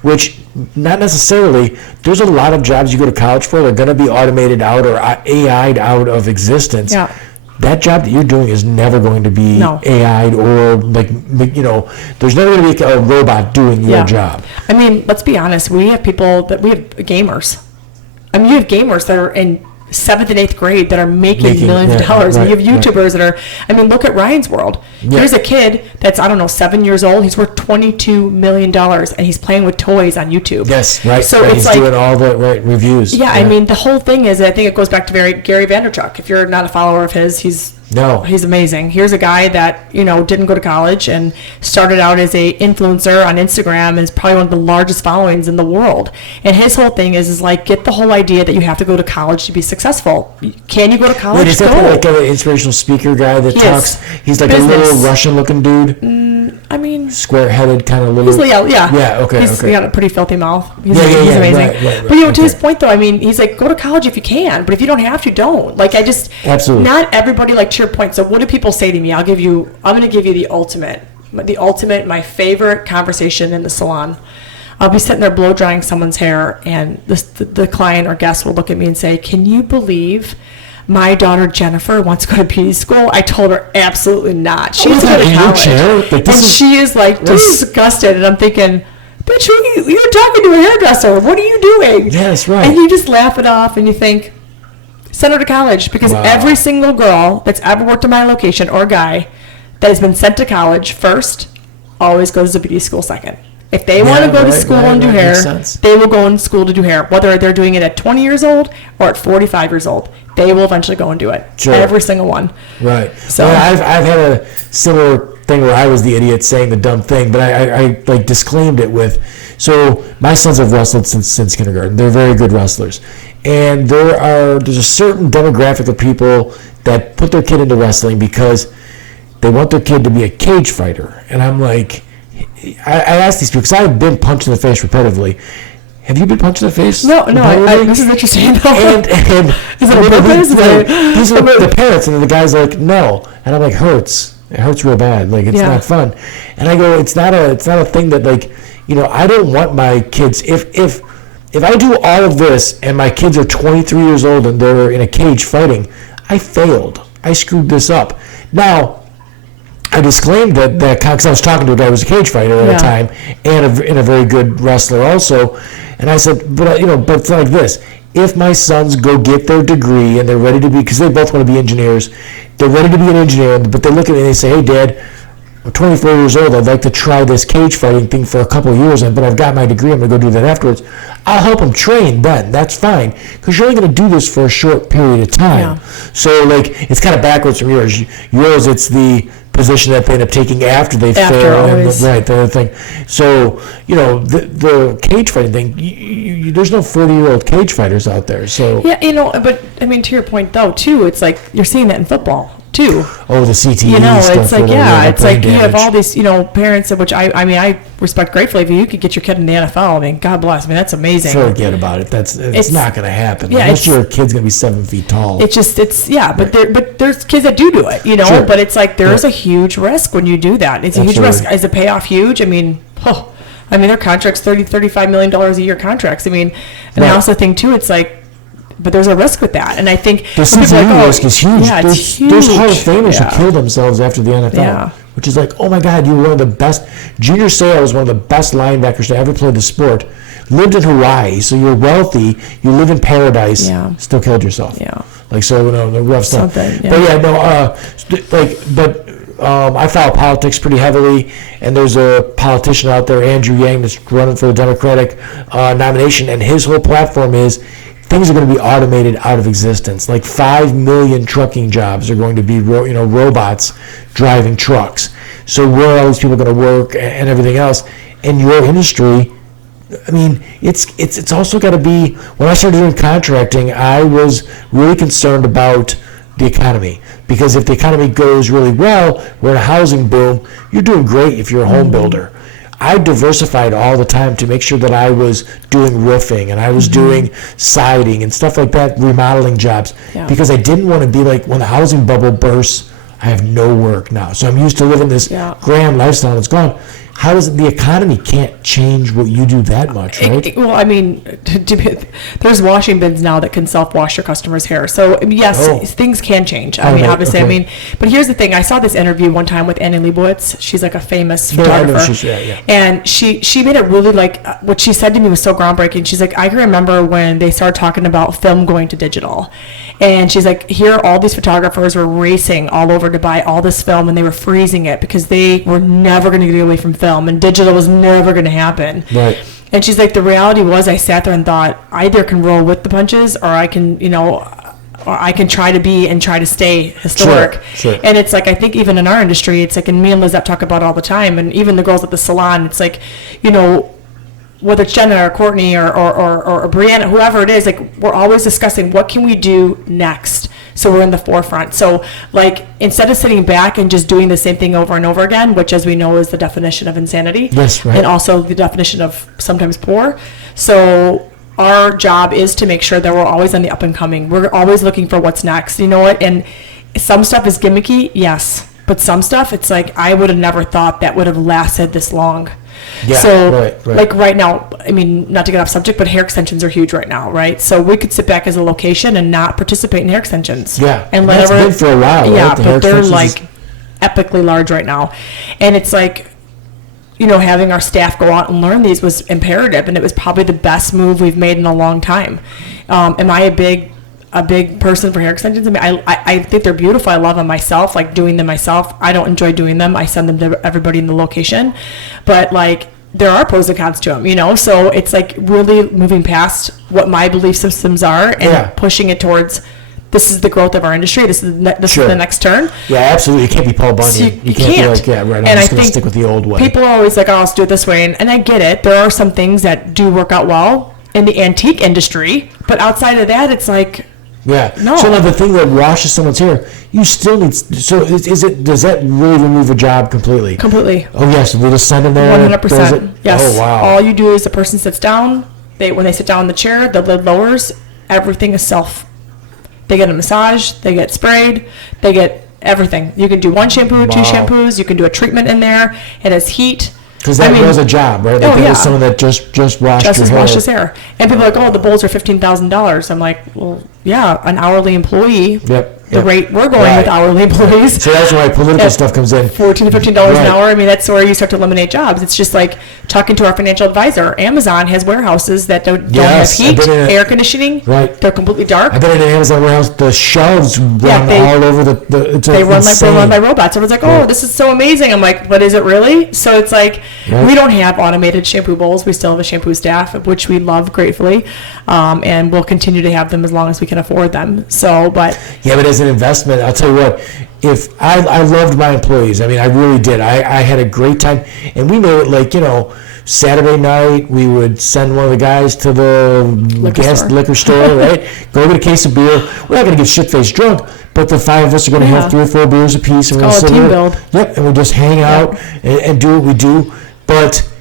which, not necessarily, there's a lot of jobs you go to college for, they're going to be automated out or AI'd out of existence. Yeah. That job that you're doing is never going to be AI'd or, like, there's never going to be a robot doing your job. Let's be honest, we have gamers. You have gamers that are in 7th and 8th grade that are making millions of dollars. And you have YouTubers that are, look at Ryan's World. Here's a kid that's, 7 years old. He's worth $22 million, and he's playing with toys on YouTube. Yes, right. So he's doing all the reviews. Yeah, the whole thing is, I think it goes back to Gary Vaynerchuk. If you're not a follower of his, he's amazing. Here's a guy that, didn't go to college and started out as a influencer on Instagram and is probably one of the largest followings in the world. And his whole thing is like, get the whole idea that you have to go to college to be successful. Can you go to college? Wait, is that like an inspirational speaker guy that talks? He's like business. A little Russian-looking dude? Square-headed kind of little... He's got a pretty filthy mouth. He's amazing. Right, but, to his point, though, he's like, go to college if you can, but if you don't have to, don't. Like, Absolutely. Not everybody, like, to your point. So what do people say to me? I'm going to give you the ultimate, my favorite conversation in the salon. I'll be sitting there blow drying someone's hair, and the client or guest will look at me and say, can you believe my daughter Jennifer wants to go to beauty school? I told her absolutely not. She's going to college. And she is like disgusted, and I'm thinking, bitch, you're talking to a hairdresser. What are you doing? Yes, right. And you just laugh it off, and you think, send her to college, because every single girl that's ever worked in my location or guy that has been sent to college first always goes to beauty school second. If they want to go to school and do hair, they will go in school to do hair. Whether they're doing it at 20 years old or at 45 years old, they will eventually go and do it. Sure. Every single one. Right. So I've had a similar thing where I was the idiot saying the dumb thing, but I like disclaimed it with, so my sons have wrestled since kindergarten. They're very good wrestlers. And there's a certain demographic of people that put their kid into wrestling because they want their kid to be a cage fighter. And I'm like, I asked these people, because I've been punched in the face repetitively. Have you been punched in the face? No, this is interesting. And is it a purpose? These are the parents, and the guy's like, no. And I'm like, hurts. It hurts real bad. Like, it's not fun. And I go, it's not a thing that, like, I don't want my kids, if I do all of this and my kids are 23 years old and they're in a cage fighting, I failed. I screwed this up. Now, I disclaimed that because I was talking to a guy who was a cage fighter at the time and a very good wrestler also, and I said, but it's like this: if my sons go get their degree and they're ready to be, because they both want to be engineers, they're ready to be an engineer, but they look at me and they say, hey, Dad, I'm 24 years old. I'd like to try this cage fighting thing for a couple of years, but I've got my degree. I'm going to go do that afterwards. I'll help them train then. That's fine, because you're only going to do this for a short period of time. Yeah. So, like, it's kind of backwards from yours. Yours, it's the position that they end up taking after they fail. Right, the other thing. So, the cage fighting thing, there's no 40-year-old cage fighters out there. So but, I mean, to your point, though, too, it's like you're seeing that in football, too. Oh, the CTE stuff. It's like, it's like you have all these, parents, which I respect gratefully. If you could get your kid in the NFL, I mean, God bless. I mean, that's amazing. Forget about it. It's not going to happen. Unless your kid's going to be 7 feet tall. But there's kids that do it, Sure. But it's like there's a huge risk when you do that. It's a huge risk. Is the payoff huge? I mean, their contracts, $35 million a year contracts. I mean, and I also think, too, it's like, but there's a risk with that, and I think the CTE risk is huge. Yeah, it's huge. There's Hall of Famers who kill themselves after the NFL, which is like, oh my God, you were one of the best. Junior Seau was one of the best linebackers to ever play the sport. Lived in Hawaii, so you're wealthy. You live in paradise. Yeah. Still killed yourself. Yeah. Like, so, the rough stuff. I follow politics pretty heavily, and there's a politician out there, Andrew Yang, that's running for the Democratic nomination, and his whole platform is things are going to be automated out of existence. Like 5 million trucking jobs are going to be, robots driving trucks. So where are all these people going to work and everything else? And your industry, I mean, it's also got to be. When I started doing contracting, I was really concerned about the economy, because if the economy goes really well, we're in a housing boom. You're doing great if you're a home builder. I diversified all the time to make sure that I was doing roofing and I was doing siding and stuff like that, remodeling jobs, because I didn't want to be like, when the housing bubble bursts, I have no work now. So I'm used to living this grand lifestyle, and it's gone. How is it the economy can't change what you do that much, right? Well, I mean, there's washing bins now that can self-wash your customer's hair. So, yes, things can change. I mean, obviously, okay. But here's the thing. I saw this interview one time with Annie Leibovitz. She's like a famous photographer. And she made it really, like, what she said to me was so groundbreaking. She's like, I can remember when they started talking about film going to digital. And she's like, here, all these photographers were racing all over to buy all this film, and they were freezing it because they were never going to get away from film, and digital was never going to happen. Right. And she's like, the reality was, I sat there and thought, I either can roll with the punches, or I can, or I can try to stay historic. Sure. And it's like, I think even in our industry, it's like, and me and Lizette talk about it all the time, and even the girls at the salon, it's like, whether it's Jenna or Courtney or Brianna, whoever it is, like, we're always discussing what can we do next, so we're in the forefront. So, like, instead of sitting back and just doing the same thing over and over again, which, as we know, is the definition of insanity, yes, right, and also the definition of sometimes poor. So our job is to make sure that we're always on the up and coming. We're always looking for what's next. You know what? And some stuff is gimmicky, yes, but some stuff, it's like, I would have never thought that would have lasted this long. Yeah, so, like right now, I mean, not to get off subject, but hair extensions are huge right now, right? So we could sit back as a location and not participate in hair extensions. Yeah, and that's been for a while, right? Yeah, but they're like epically large right now. And it's like, having our staff go out and learn these was imperative, and it was probably the best move we've made in a long time. Am I a big person for hair extensions? I mean, I think they're beautiful. I love them myself, like doing them myself. I don't enjoy doing them. I send them to everybody in the location. But, like, there are pros and cons to them, So it's like really moving past what my belief systems are and pushing it towards, this is the growth of our industry. This is the next turn. Yeah, absolutely. You can't be Paul Bunyan. So you can't be like, I'm just going to stick with the old way. People are always like, oh, let's do it this way. And I get it. There are some things that do work out well in the antique industry. But outside of that, it's like, Yeah. No. So now the thing that washes someone's hair, you still need. So does that really remove a job completely? Completely. Oh yes, we just send them there. 100%. Yes. Oh wow. All you do is the person sits down. When they sit down in the chair, the lid lowers. Everything is self. They get a massage. They get sprayed. They get everything. You can do one shampoo, two shampoos. You can do a treatment in there. It has heat. Because that was a job, right? Like was someone that just washed your hair. Washed his hair. And people are like, oh, the bowls are $15,000. I'm like, well, yeah, an hourly employee. Yep. The rate we're going with hourly employees. So that's why political stuff comes in. $14 to $15 an hour. I mean, that's where you start to eliminate jobs. It's just like talking to our financial advisor. Amazon has warehouses that don't have heat, air conditioning. Right. They're completely dark. I bet in an Amazon warehouse, the shelves run all over they run by robots. Everyone's like, oh, this is so amazing. I'm like, but is it really? So it's like, we don't have automated shampoo bowls. We still have a shampoo staff, which we love gratefully. And we'll continue to have them as long as we can afford them. So, but. Yeah, but as an investment, I'll tell you what, if I loved my employees. I mean, I really did. I had a great time. And we made it like, Saturday night, we would send one of the guys to the liquor store, right? Go get a case of beer. We're not going to get shit-faced drunk, but the five of us are going to have 3 or 4 beers apiece. And we're going to team build. Yep, and we'll just hang out and do what we do. But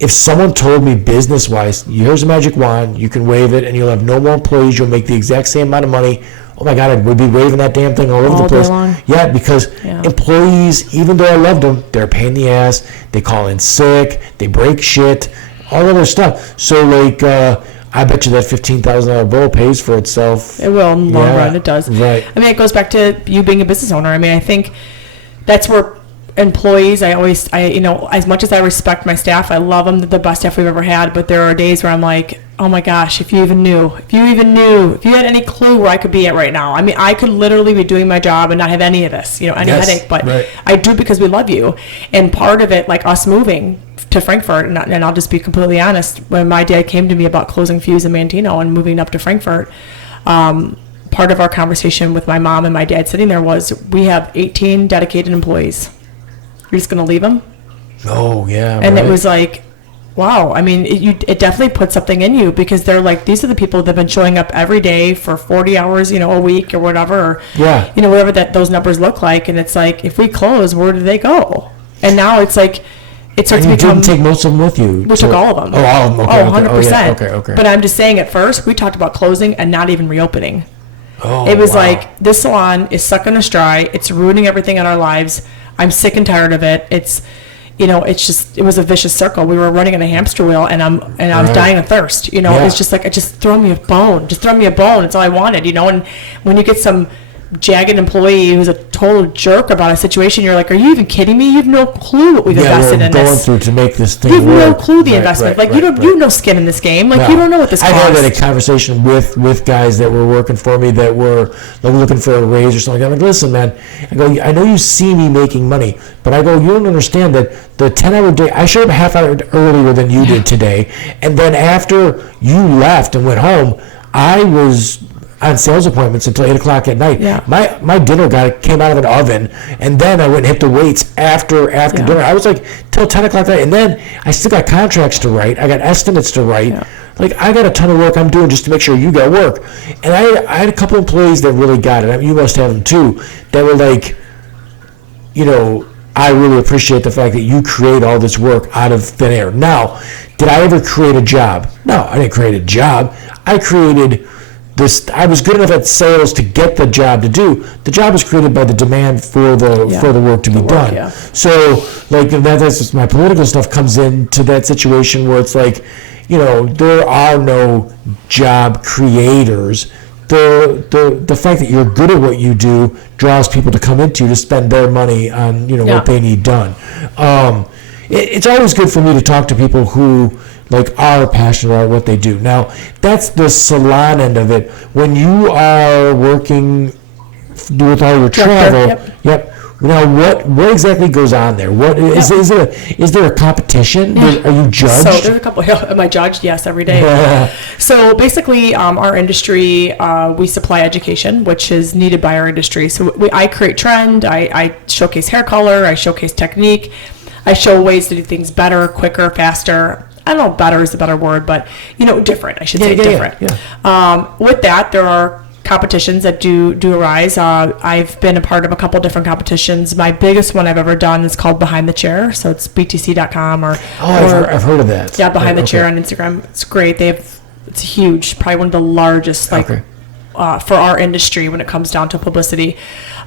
if someone told me business-wise, here's a magic wand, you can wave it, and you'll have no more employees, you'll make the exact same amount of money, oh my God, I would be waving that damn thing all over the place. Day long. Yeah, because employees, even though I loved them, they're a pain in the ass. They call in sick. They break shit. All other stuff. So, like, I bet you that $15,000 bowl pays for itself. It will in the long run. It does. Right. I mean, it goes back to you being a business owner. I mean, I think that's where employees, I as much as I respect my staff, I love them. They're the best staff we've ever had. But there are days where I'm like, oh my gosh, if you had any clue where I could be at right now. I mean, I could literally be doing my job and not have any of this, any headache, but I do because we love you. And part of it, like us moving to Frankfurt, and I'll just be completely honest, when my dad came to me about closing Fuse in Manteno and moving up to Frankfurt, part of our conversation with my mom and my dad sitting there was, we have 18 dedicated employees. You're just going to leave them? Oh, yeah. And it was like, wow. I mean, it definitely puts something in you, because they're like, these are the people that have been showing up every day for 40 hours, a week or whatever, or, whatever those numbers look like. And it's like, if we close, where do they go? And now it's like, it starts to become. You didn't take most of them with you. We took all of them. Oh, all of them. Okay, 100%. Okay. But I'm just saying, at first, we talked about closing and not even reopening. It was like, this salon is sucking us dry. It's ruining everything in our lives. I'm sick and tired of it. It's, it was a vicious circle. We were running in a hamster wheel, and I was dying of thirst. It's just like, just throw me a bone. Just throw me a bone. It's all I wanted, And when you get some jagged employee who's a total jerk about a situation, you're like, are you even kidding me? You have no clue what we've invested in this. Yeah, we're going through to make this thing work. You have no clue the investment. You have no skin in this game. Like, you don't know what this costs. I had a conversation with guys that were working for me that were looking for a raise or something. I'm like, listen, man, I go, I know you see me making money, but I go, you don't understand that the 10-hour day, I showed up a half hour earlier than you did today, and then after you left and went home, I was on sales appointments until 8 o'clock at night. Yeah. My dinner came out of an oven, and then I went and hit the weights after dinner. I was like till 10 o'clock at night, and then I still got contracts to write. I got estimates to write. Yeah. Like, I got a ton of work I'm doing just to make sure you got work. And I had a couple employees that really got it. I mean, you must have them too, that were like, I really appreciate the fact that you create all this work out of thin air. Now, did I ever create a job? No, I didn't create a job. I created this. I was good enough at sales to get the job to do. The job was created by the demand for the work to be done. Yeah. So, like, that's my political stuff comes into that situation where it's like, there are no job creators. The fact that you're good at what you do draws people to come into you to spend their money on what they need done. It's always good for me to talk to people who are passionate about what they do. Now, that's the salon end of it. When you are working with all your travel, yep. Now, what exactly goes on there? What is there a competition? Yeah. Are you judged? So there's a couple. Am I judged? Yes, every day. So basically, our industry, we supply education, which is needed by our industry. So I create trend. I showcase hair color. I showcase technique. I show ways to do things better, quicker, faster. I don't know, better is a better word, but different. I should say different. Yeah. With that, there are competitions that do arise. I've been a part of a couple different competitions. My biggest one I've ever done is called Behind the Chair. So it's btc.com I've heard of that. Yeah, Behind the Chair on Instagram. It's great. It's huge, probably one of the largest for our industry when it comes down to publicity.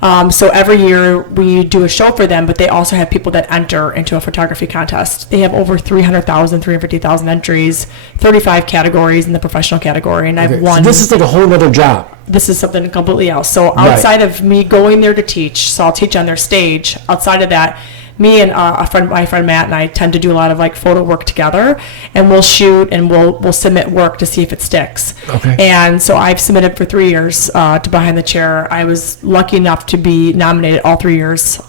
So every year we do a show for them, but they also have people that enter into a photography contest. They have over 350,000 entries, 35 categories in the professional category, and I've won. So this is like a whole other job. This is something completely else. So outside of me going there to teach, so I'll teach on their stage. Outside of that, me and my friend Matt and I tend to do a lot of like photo work together, and we'll shoot and we'll submit work to see if it sticks. Okay. And so I've submitted for 3 years to Behind the Chair. I was lucky enough to be nominated all 3 years.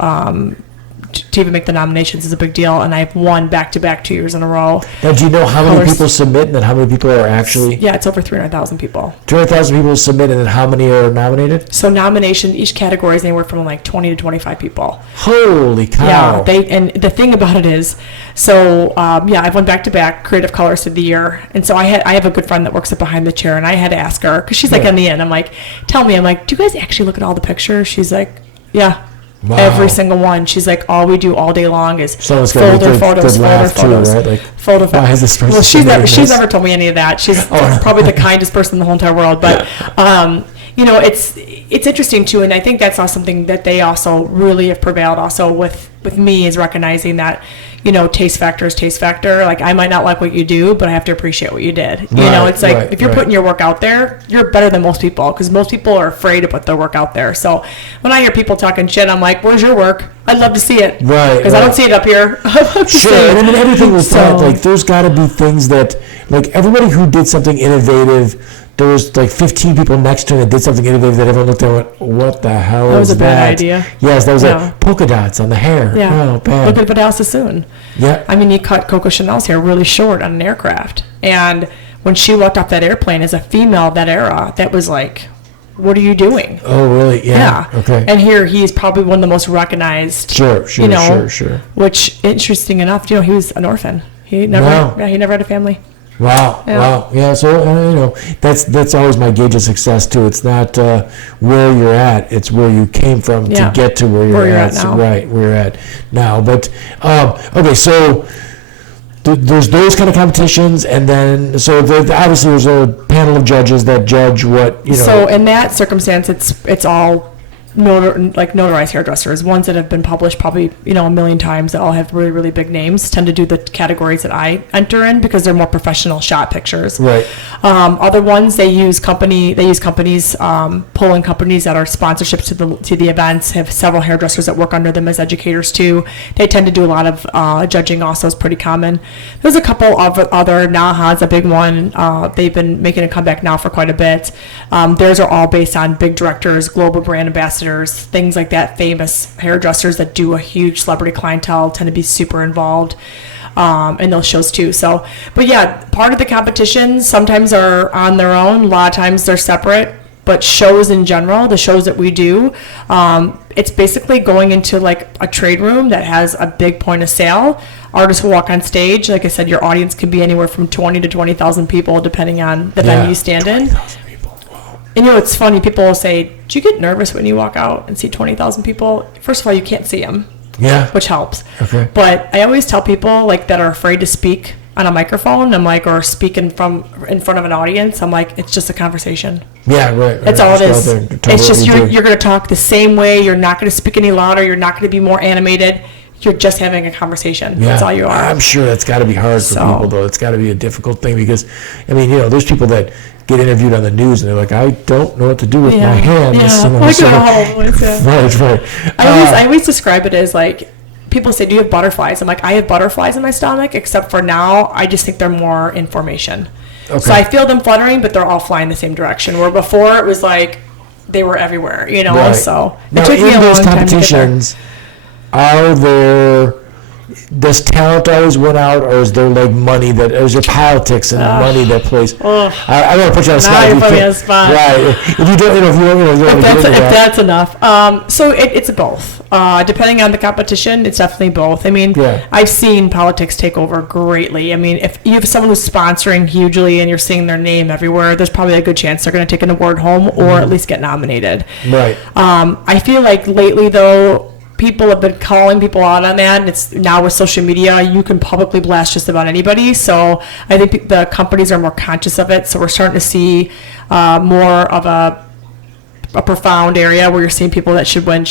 To even make the nominations is a big deal, and I've won back-to-back 2 years in a row. Now, do you know how many people submit and then how many people are actually? Yeah, it's over 300,000 people. 300,000 people submit, and then how many are nominated? So nomination, each category is anywhere from like 20 to 25 people. Holy cow! Yeah, and the thing about it is, so I've won back-to-back Creative Colorist of the Year, and so I have a good friend that works at Behind the Chair, and I had to ask her because she's like on the end. I'm like, tell me, do you guys actually look at all the pictures? She's like, yeah. Wow. Every single one. She's like, all we do all day long is photos. Right? Like, photo. Well, she's never told me any of that. She's probably the kindest person in the whole entire world. But it's interesting too, and I think that's also something that they also really have prevailed also with me is recognizing that, taste factor is taste factor. Like, I might not like what you do, but I have to appreciate what you did. It's like if you're putting your work out there, you're better than most people, because most people are afraid to put their work out there. So when I hear people talking shit, I'm like, where's your work? I'd love to see it. Right. Because I don't see it up here. Sure. And I mean, everything was that, like, there's got to be things that, like, everybody who did something innovative, there was like 15 people next to him that did something innovative that everyone looked at and went, what the hell is that? That was a bad idea. Yes, that was like polka dots on the hair. Yeah. Oh, bad. Look at Vidal Sassoon. Yeah. I mean, he cut Coco Chanel's hair really short on an aircraft. And when she walked off that airplane as a female of that era, that was like, what are you doing? Oh, really? Yeah. Okay. And here he's probably one of the most recognized. Sure. Which, interesting enough, he was an orphan. He never had a family. Wow. Yeah. Wow. Yeah. So, that's always my gauge of success too. It's not where you're at. It's where you came from to get to where you're at. Now. Right. Where you're at now. But, okay. So there's those kind of competitions. And then, obviously there's a panel of judges that judge what, So in that circumstance, it's all notarized hairdressers, ones that have been published probably a million times, that all have really, really big names, tend to do the categories that I enter in because they're more professional shot pictures. Right. Other ones, they use companies, pulling companies that are sponsorships to the events, have several hairdressers that work under them as educators too. They tend to do a lot of judging also, is pretty common. There's a couple of other, Naha's a big one. They've been making a comeback now for quite a bit. Theirs are all based on big directors, global brand ambassadors, things like that, famous hairdressers that do a huge celebrity clientele, tend to be super involved in those shows too. So, but yeah, part of the competitions sometimes are on their own, a lot of times they're separate, but shows in general, the shows that we do, it's basically going into like a trade room that has a big point of sale. Artists will walk on stage. Like I said, your audience can be anywhere from 20 to 20,000 people depending on the venue you stand in. And it's funny, people will say, do you get nervous when you walk out and see 20,000 people? First of all, you can't see them. Yeah. Which helps. Okay. But I always tell people that are afraid to speak on a microphone, or speak in front of an audience, I'm like, it's just a conversation. Yeah, right. That's all it is. It's just you're going to talk the same way. You're not going to speak any louder. You're not going to be more animated. You're just having a conversation. Yeah. That's all you are. I'm sure that's got to be hard for people, though. It's got to be a difficult thing because, there's people that get interviewed on the news and they're like, I don't know what to do with my hands. Right. I always describe it as like, people say, do you have butterflies? I'm like, I have butterflies in my stomach, except for now, I just think they're more information. Okay. So I feel them fluttering, but they're all flying the same direction. Where before it was like they were everywhere, Right. So it took me a long time to get there. Are there, does talent always win out, or is there like money is there politics and money that plays? I want to put you on the spot. Right. If you don't, if that's enough. So it's both. Depending on the competition, it's definitely both. I mean, I've seen politics take over greatly. I mean, if you have someone who's sponsoring hugely and you're seeing their name everywhere, there's probably a good chance they're going to take an award home or at least get nominated. Right. I feel like lately, though, people have been calling people out on that, and it's now with social media, you can publicly blast just about anybody. So I think the companies are more conscious of it. So we're starting to see more of a profound area where you're seeing people that should win.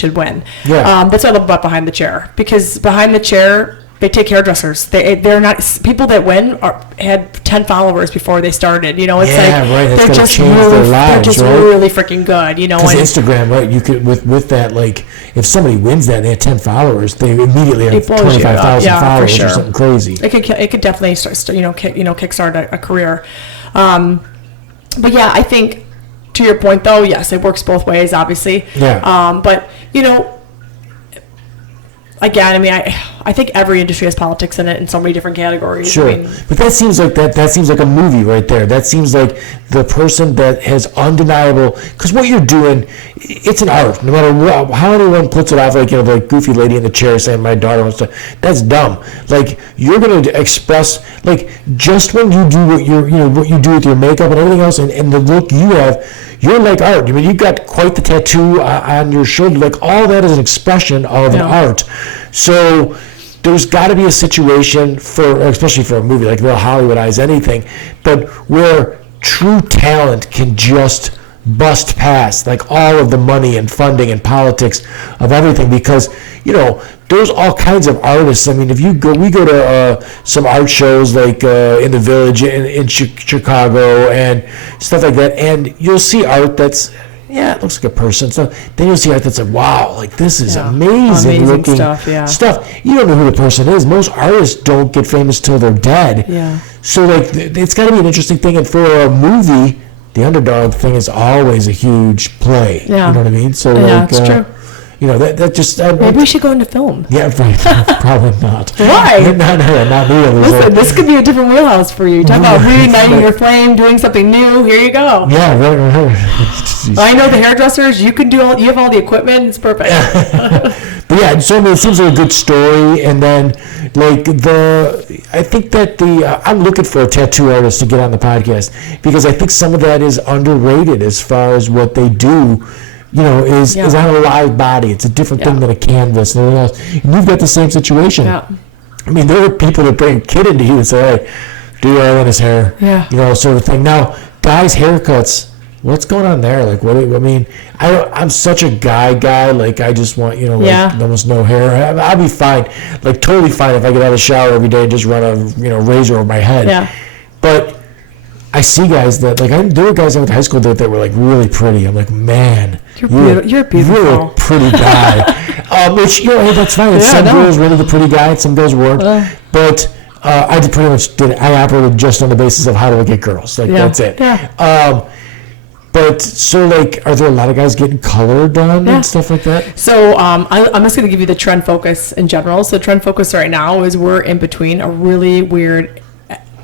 Yeah. That's what I love about Behind the Chair, because behind the chair, they take hairdressers. They're not people that win had 10 followers before they started. It's like right. they're just really freaking good. Because Instagram, right? You could with that, like if somebody wins that and they have 10 followers, they immediately have 25,000 followers or something crazy. It could definitely kickstart a career. But yeah, I think to your point though, yes, it works both ways, obviously. Yeah. But again, I mean, I think every industry has politics in it in so many different categories. Sure, but that seems like that seems like a movie right there. That seems like the person that has undeniable, because what you're doing, it's an art. No matter how anyone puts it off, like the goofy lady in the chair saying my daughter wants to. That's dumb. Like you're going to express, like just when you do what you do with your makeup and everything else, and the look you have. You're like art. I mean, you've got quite the tattoo on your shoulder. Like all that is an expression of an art. So there's got to be a situation especially for a movie, like they'll Hollywoodize anything, but where true talent can just bust past like all of the money and funding and politics of everything, because there's all kinds of artists. I mean, we go to some art shows like in the Village in Chicago and stuff like that, and you'll see art that's it looks like a person. So then you'll see art that's like, wow, like this is amazing looking stuff. You don't know who the person is. Most artists don't get famous till they're dead. Yeah. So like it's got to be an interesting thing, and for a movie, the underdog thing is always a huge play. Yeah. You know what I mean? So it's true. That just... Maybe we should go into film. Yeah, right. Probably not. Why? Not me. Listen, this could be a different wheelhouse for you. Talk about reigniting your flame, doing something new. Here you go. Yeah, right. I know the hairdressers. You have all the equipment. It's perfect. But yeah, so it seems like a good story. And then, like, I think that I'm looking for a tattoo artist to get on the podcast, because I think some of that is underrated as far as what they do. Is on a live body. It's a different thing than a canvas and everything else. And you've got the same situation. Yeah. I mean, there are people that bring a kid into you and say, hey, do oil in his hair. Yeah. Sort of thing. Now, guys' haircuts, what's going on there? Like, I'm such a guy. Like, I just want, almost no hair. I'll be fine. Like, totally fine if I get out of the shower every day and just run a razor over my head. Yeah. But I see guys that, like, there were guys I went to high school that were, like, really pretty. I'm like, man, you're beautiful. You're a pretty guy. Which, hey, that's fine. Some girls were the pretty guy, and some girls weren't. But I I operated just on the basis of how do I get girls. Like, that's it. Yeah. But, so, like, are there a lot of guys getting color done and stuff like that? So, I'm just going to give you the trend focus in general. So, trend focus right now is we're in between a really weird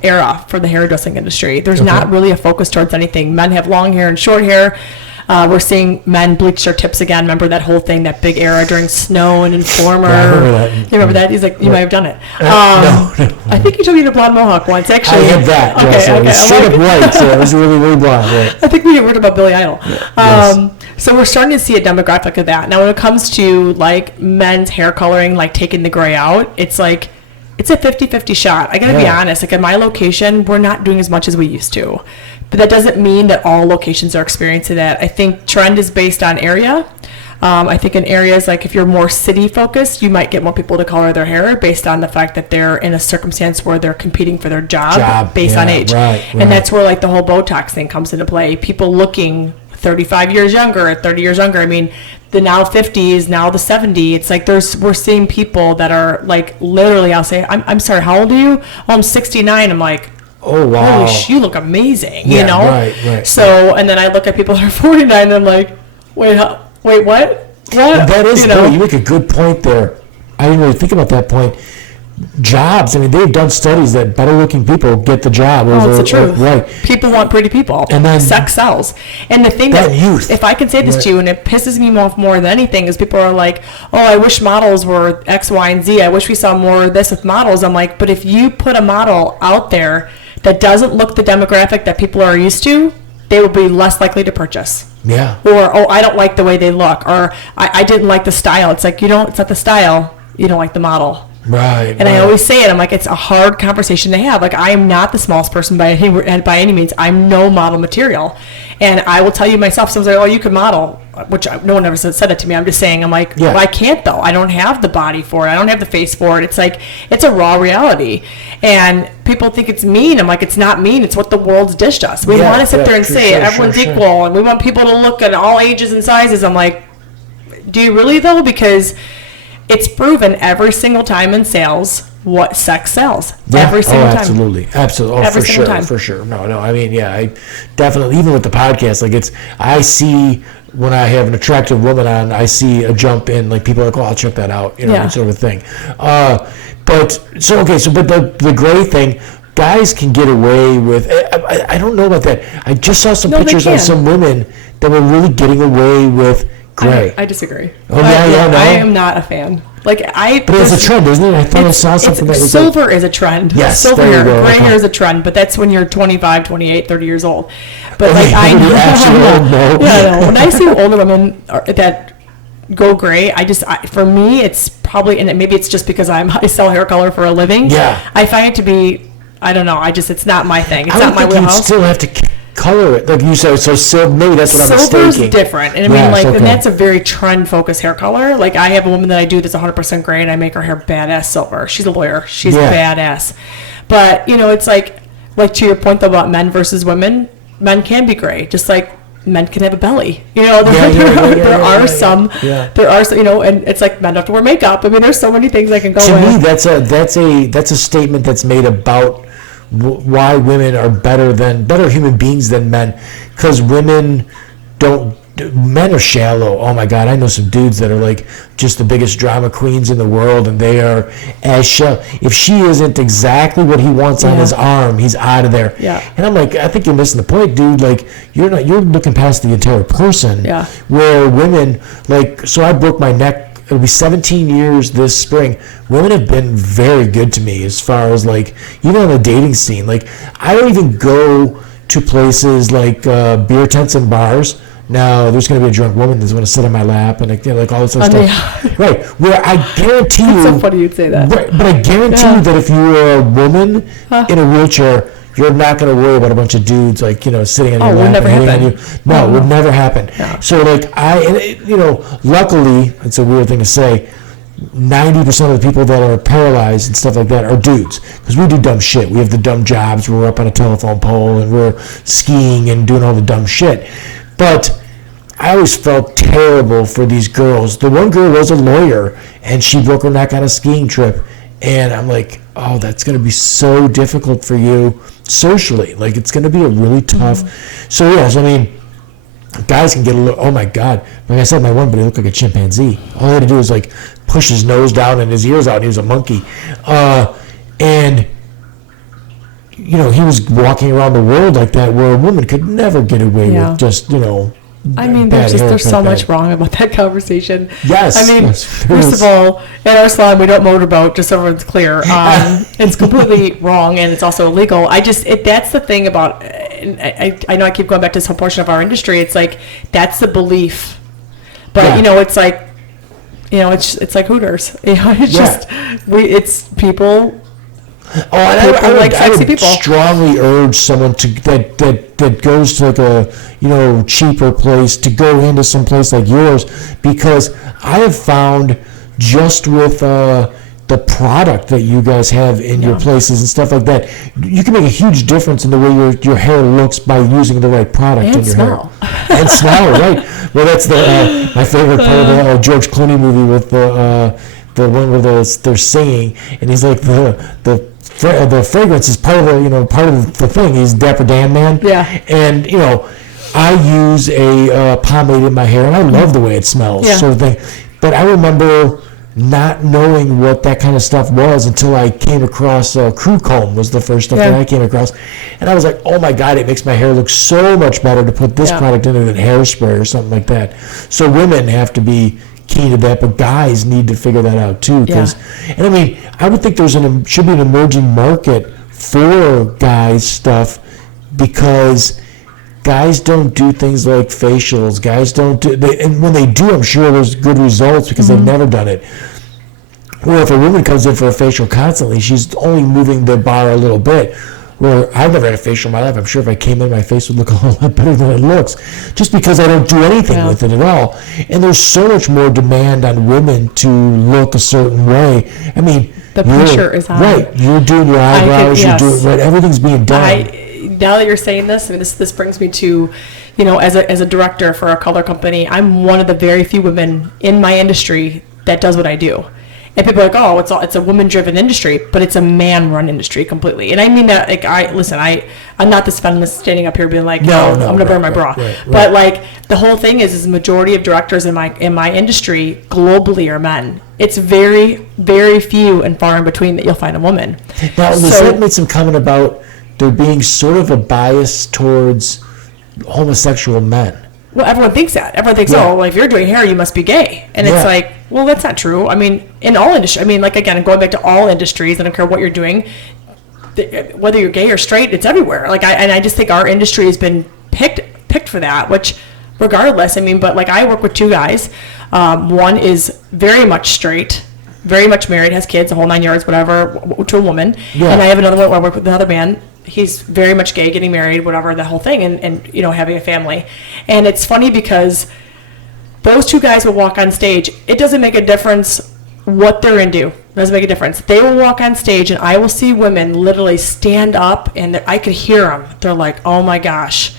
era for the hairdressing industry. There's not really a focus towards anything. Men have long hair and short hair. We're seeing men bleach their tips again. Remember that whole thing, that big era during Snow and Informer? Yeah, I remember that. You remember that? He's like, you might have done it. No. I think you told me to blonde mohawk once, actually. I had that. Okay. It was straight up white, so it was really, really blonde. Right. I think we worked about Billy Idol. So we're starting to see a demographic of that. Now, when it comes to like men's hair coloring, like taking the gray out, it's like, it's a 50-50 shot. I got to be honest. Like, at my location, we're not doing as much as we used to. But that doesn't mean that all locations are experiencing that. I think trend is based on area. I think in areas like if you're more city focused, you might get more people to color their hair based on the fact that they're in a circumstance where they're competing for their job based on age. Right. And that's where like the whole Botox thing comes into play. People looking 35 years younger, 30 years younger. I mean, the now 50s, now the 70s. It's like we're seeing people that are like literally, I'll say, I'm sorry, how old are you? Oh, I'm 69. I'm like, oh, wow. Holy you look amazing, you know? Right. So, and then I look at people that are 49 and I'm like, wait, what? That is, you make a good point there. I didn't really think about that point. jobs. I mean, they've done studies that better looking people get the job. Oh, it's the truth. Right. People want pretty people. And then sex sells. And the thing that youth. If I can say this to you, and it pisses me off more than anything, is people are like, oh, I wish models were X, Y, and Z. I wish we saw more of this with models. I'm like, but if you put a model out there that doesn't look the demographic that people are used to, they will be less likely to purchase. Yeah. Or, oh, I don't like the way they look. Or I didn't like the style. It's like, it's not the style. You don't like the model. Right. And I always say it. I'm like, it's a hard conversation to have. Like, I am not the smallest person by any means. I'm no model material. And I will tell you myself, someone's like, oh, you can model, which no one ever said that to me. I'm just saying, I'm like, well, I can't though. I don't have the body for it. I don't have the face for it. It's like, it's a raw reality. And people think it's mean. I'm like, it's not mean. It's what the world's dished us. We want to sit there and say everyone's equal, and we want people to look at all ages and sizes. I'm like, do you really though? Because it's proven every single time in sales what sex sells. Every single time. Absolutely. Oh, every single time. For sure. No. I mean, I definitely, even with the podcast, like I see when I have an attractive woman on, I see a jump in, like people are like, oh, I'll check that out, sort of a thing. But the gray thing, guys can get away with. I don't know about that. I just saw some pictures on some women that were really getting away with gray. I disagree. Oh yeah, no. I am not a fan. But it's a trend, isn't it? I thought I saw something that was silver is a trend. Yes, silver hair, gray hair is a trend, but that's when you're 25, 28, 30 years old. But when I see older women that go gray, for me, it's probably, and maybe it's just because I sell hair color for a living. Yeah. I find it to be, I don't know. It's not my thing. It's not my wheelhouse. You'd still have to color it, like you said. So silver, maybe that's what I'm mistaking. Silver's different, and and that's a very trend-focused hair color. Like I have a woman that I do that's 100% gray, and I make her hair badass silver. She's a lawyer. She's badass. But it's like to your point though about men versus women. Men can be gray, just like men can have a belly. There are some, and it's like men don't have to wear makeup. I mean, there's so many things I can go with. To me, that's a statement that's made about why women are better human beings than men, because men are shallow. Oh my God, I know some dudes that are like just the biggest drama queens in the world, and they are as shallow. If she isn't exactly what he wants on his arm, he's out of there. Yeah. And I'm like, I think you're missing the point, dude. Like you're looking past the entire person. Yeah. Where women, so I broke my neck. It'll be 17 years this spring. Women have been very good to me as far as even on the dating scene. Like I don't even go to places like beer tents and bars. Now there's going to be a drunk woman that's going to sit on my lap and all this other stuff. Right. Where I guarantee you. It's so funny you'd say that. Right, but I guarantee you that if you were a woman in a wheelchair, you're not going to worry about a bunch of dudes sitting on your lap and hitting on you. No, it would never happen. No. So luckily, it's a weird thing to say, 90% of the people that are paralyzed and stuff like that are dudes, because we do dumb shit. We have the dumb jobs. We're up on a telephone pole and we're skiing and doing all the dumb shit. But I always felt terrible for these girls. The one girl was a lawyer and she broke her neck on a skiing trip. And I'm like, oh, that's going to be so difficult for you socially. Like, it's going to be a really tough. Mm-hmm. So, I mean, guys can get a little, oh my God. Like I said, my one buddy looked like a chimpanzee. All he had to do was push his nose down and his ears out. And he was a monkey. And he was walking around the world like that, where a woman could never get away with just, I mean, there's so much wrong about that conversation. Yes. I mean, first of all, in our salon, we don't motorboat, just so everyone's clear. It's completely wrong, and it's also illegal. That's the thing about, I know I keep going back to this whole portion of our industry. It's like, that's the belief. But, it's like, it's like Hooters. It's people. Oh, and I would strongly urge someone that goes to a cheaper place to go into some place like yours, because I have found just with the product that you guys have in your places and stuff like that, you can make a huge difference in the way your hair looks by using the right product in your hair. And smell, right? Well, that's my favorite part of the George Clooney movie with the one where they're singing, and he's like the fragrance is part of the thing. He's Dapper Dan Man. Yeah. And I use a pomade in my hair, and I love the way it smells. Yeah. Sort of thing. But I remember not knowing what that kind of stuff was until I came across Crew Comb was the first stuff that I came across. And I was like, oh my God, it makes my hair look so much better to put this product in it than hairspray or something like that. So women have to be key to that, but guys need to figure that out too. And I mean, I would think should be an emerging market for guys stuff, because guys don't do things like facials. Guys don't do, and when they do, I'm sure there's good results because they've never done it. Or if a woman comes in for a facial constantly, she's only moving the bar a little bit. Where I've never had a facial in my life. I'm sure if I came in, my face would look a whole lot better than it looks, just because I don't do anything with it at all. And there's so much more demand on women to look a certain way. I mean, the pressure is on. Right, you're doing your eyebrows, you're doing right. Everything's being done. Now that you're saying this, I mean, this brings me to, as a director for a color company, I'm one of the very few women in my industry that does what I do. And people are like, oh, it's a woman-driven industry, but it's a man-run industry completely. And I mean that, like, I'm not this feminist standing up here being like, no, I'm going to burn my bra. Right. But like, the whole thing is the majority of directors in my industry globally are men. It's very, very few and far in between that you'll find a woman. Now, Lizette made some comment about there being sort of a bias towards homosexual men. Well, everyone thinks that. Everyone thinks, oh, well, if you're doing hair, you must be gay. And it's like, well, that's not true. I mean, in all industries, like, again, going back to all industries, I don't care what you're doing, whether you're gay or straight, it's everywhere. Like, I just think our industry has been picked for that, which regardless, but like, I work with two guys. One is very much straight, very much married, has kids, the whole 9 yards, whatever, to a woman. Yeah. And I have another one where I work with another man. He's very much gay, getting married, whatever, the whole thing, and having a family. And it's funny because those two guys will walk on stage. It doesn't make a difference what they're into. It doesn't make a difference. They will walk on stage, and I will see women literally stand up, and I could hear them. They're like, oh my gosh,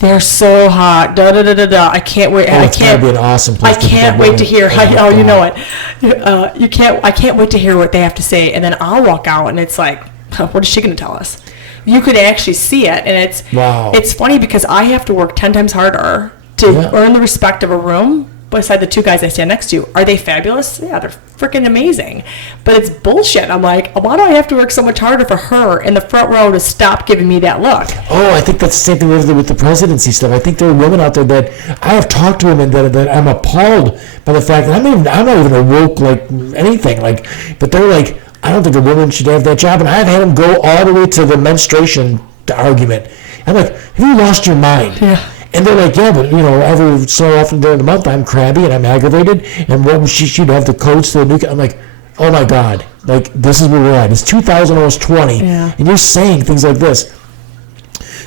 they're so hot. Da da da da da. I can't wait. It's gotta be an awesome place. I can't wait to hear. You know it. I can't wait to hear what they have to say, and then I'll walk out, and it's like, what is she going to tell us? You could actually see it, and it's funny because I have to work 10 times harder to earn the respect of a room beside the two guys I stand next to. Are they fabulous? Yeah, they're freaking amazing. But it's bullshit. I'm like, why do I have to work so much harder for her in the front row to stop giving me that look? Oh, I think that's the same thing with the presidency stuff. I think there are women out there that I have talked to women that I'm appalled by the fact that I'm not even a woke like anything. Like, but they're like, I don't think a woman should have that job. And I've had them go all the way to the menstruation argument. I'm like, have you lost your mind? Yeah. And they're like, yeah, but, every so often during the month I'm crabby and I'm aggravated. And what she'd have the codes to the new. I'm like, oh my God. Like, this is where we're at. It's 2020. Yeah. And you're saying things like this.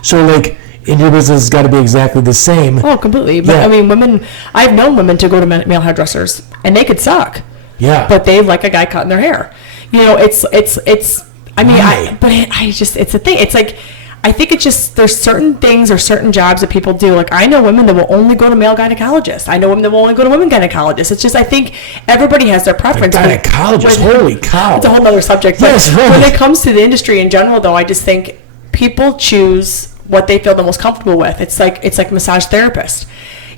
So, like, in your business, it's got to be exactly the same. Oh, completely. But, women, I've known women to go to male hairdressers, and they could suck. Yeah. But they like a guy cutting their hair. It's a thing. It's like, I think it's just, there's certain things or certain jobs that people do. Like, I know women that will only go to male gynecologists. I know women that will only go to women gynecologists. It's just, I think everybody has their preference. Gynecologist, holy cow. It's a whole other subject. Yes, right. When it comes to the industry in general, though, I just think people choose what they feel the most comfortable with. It's like massage therapist.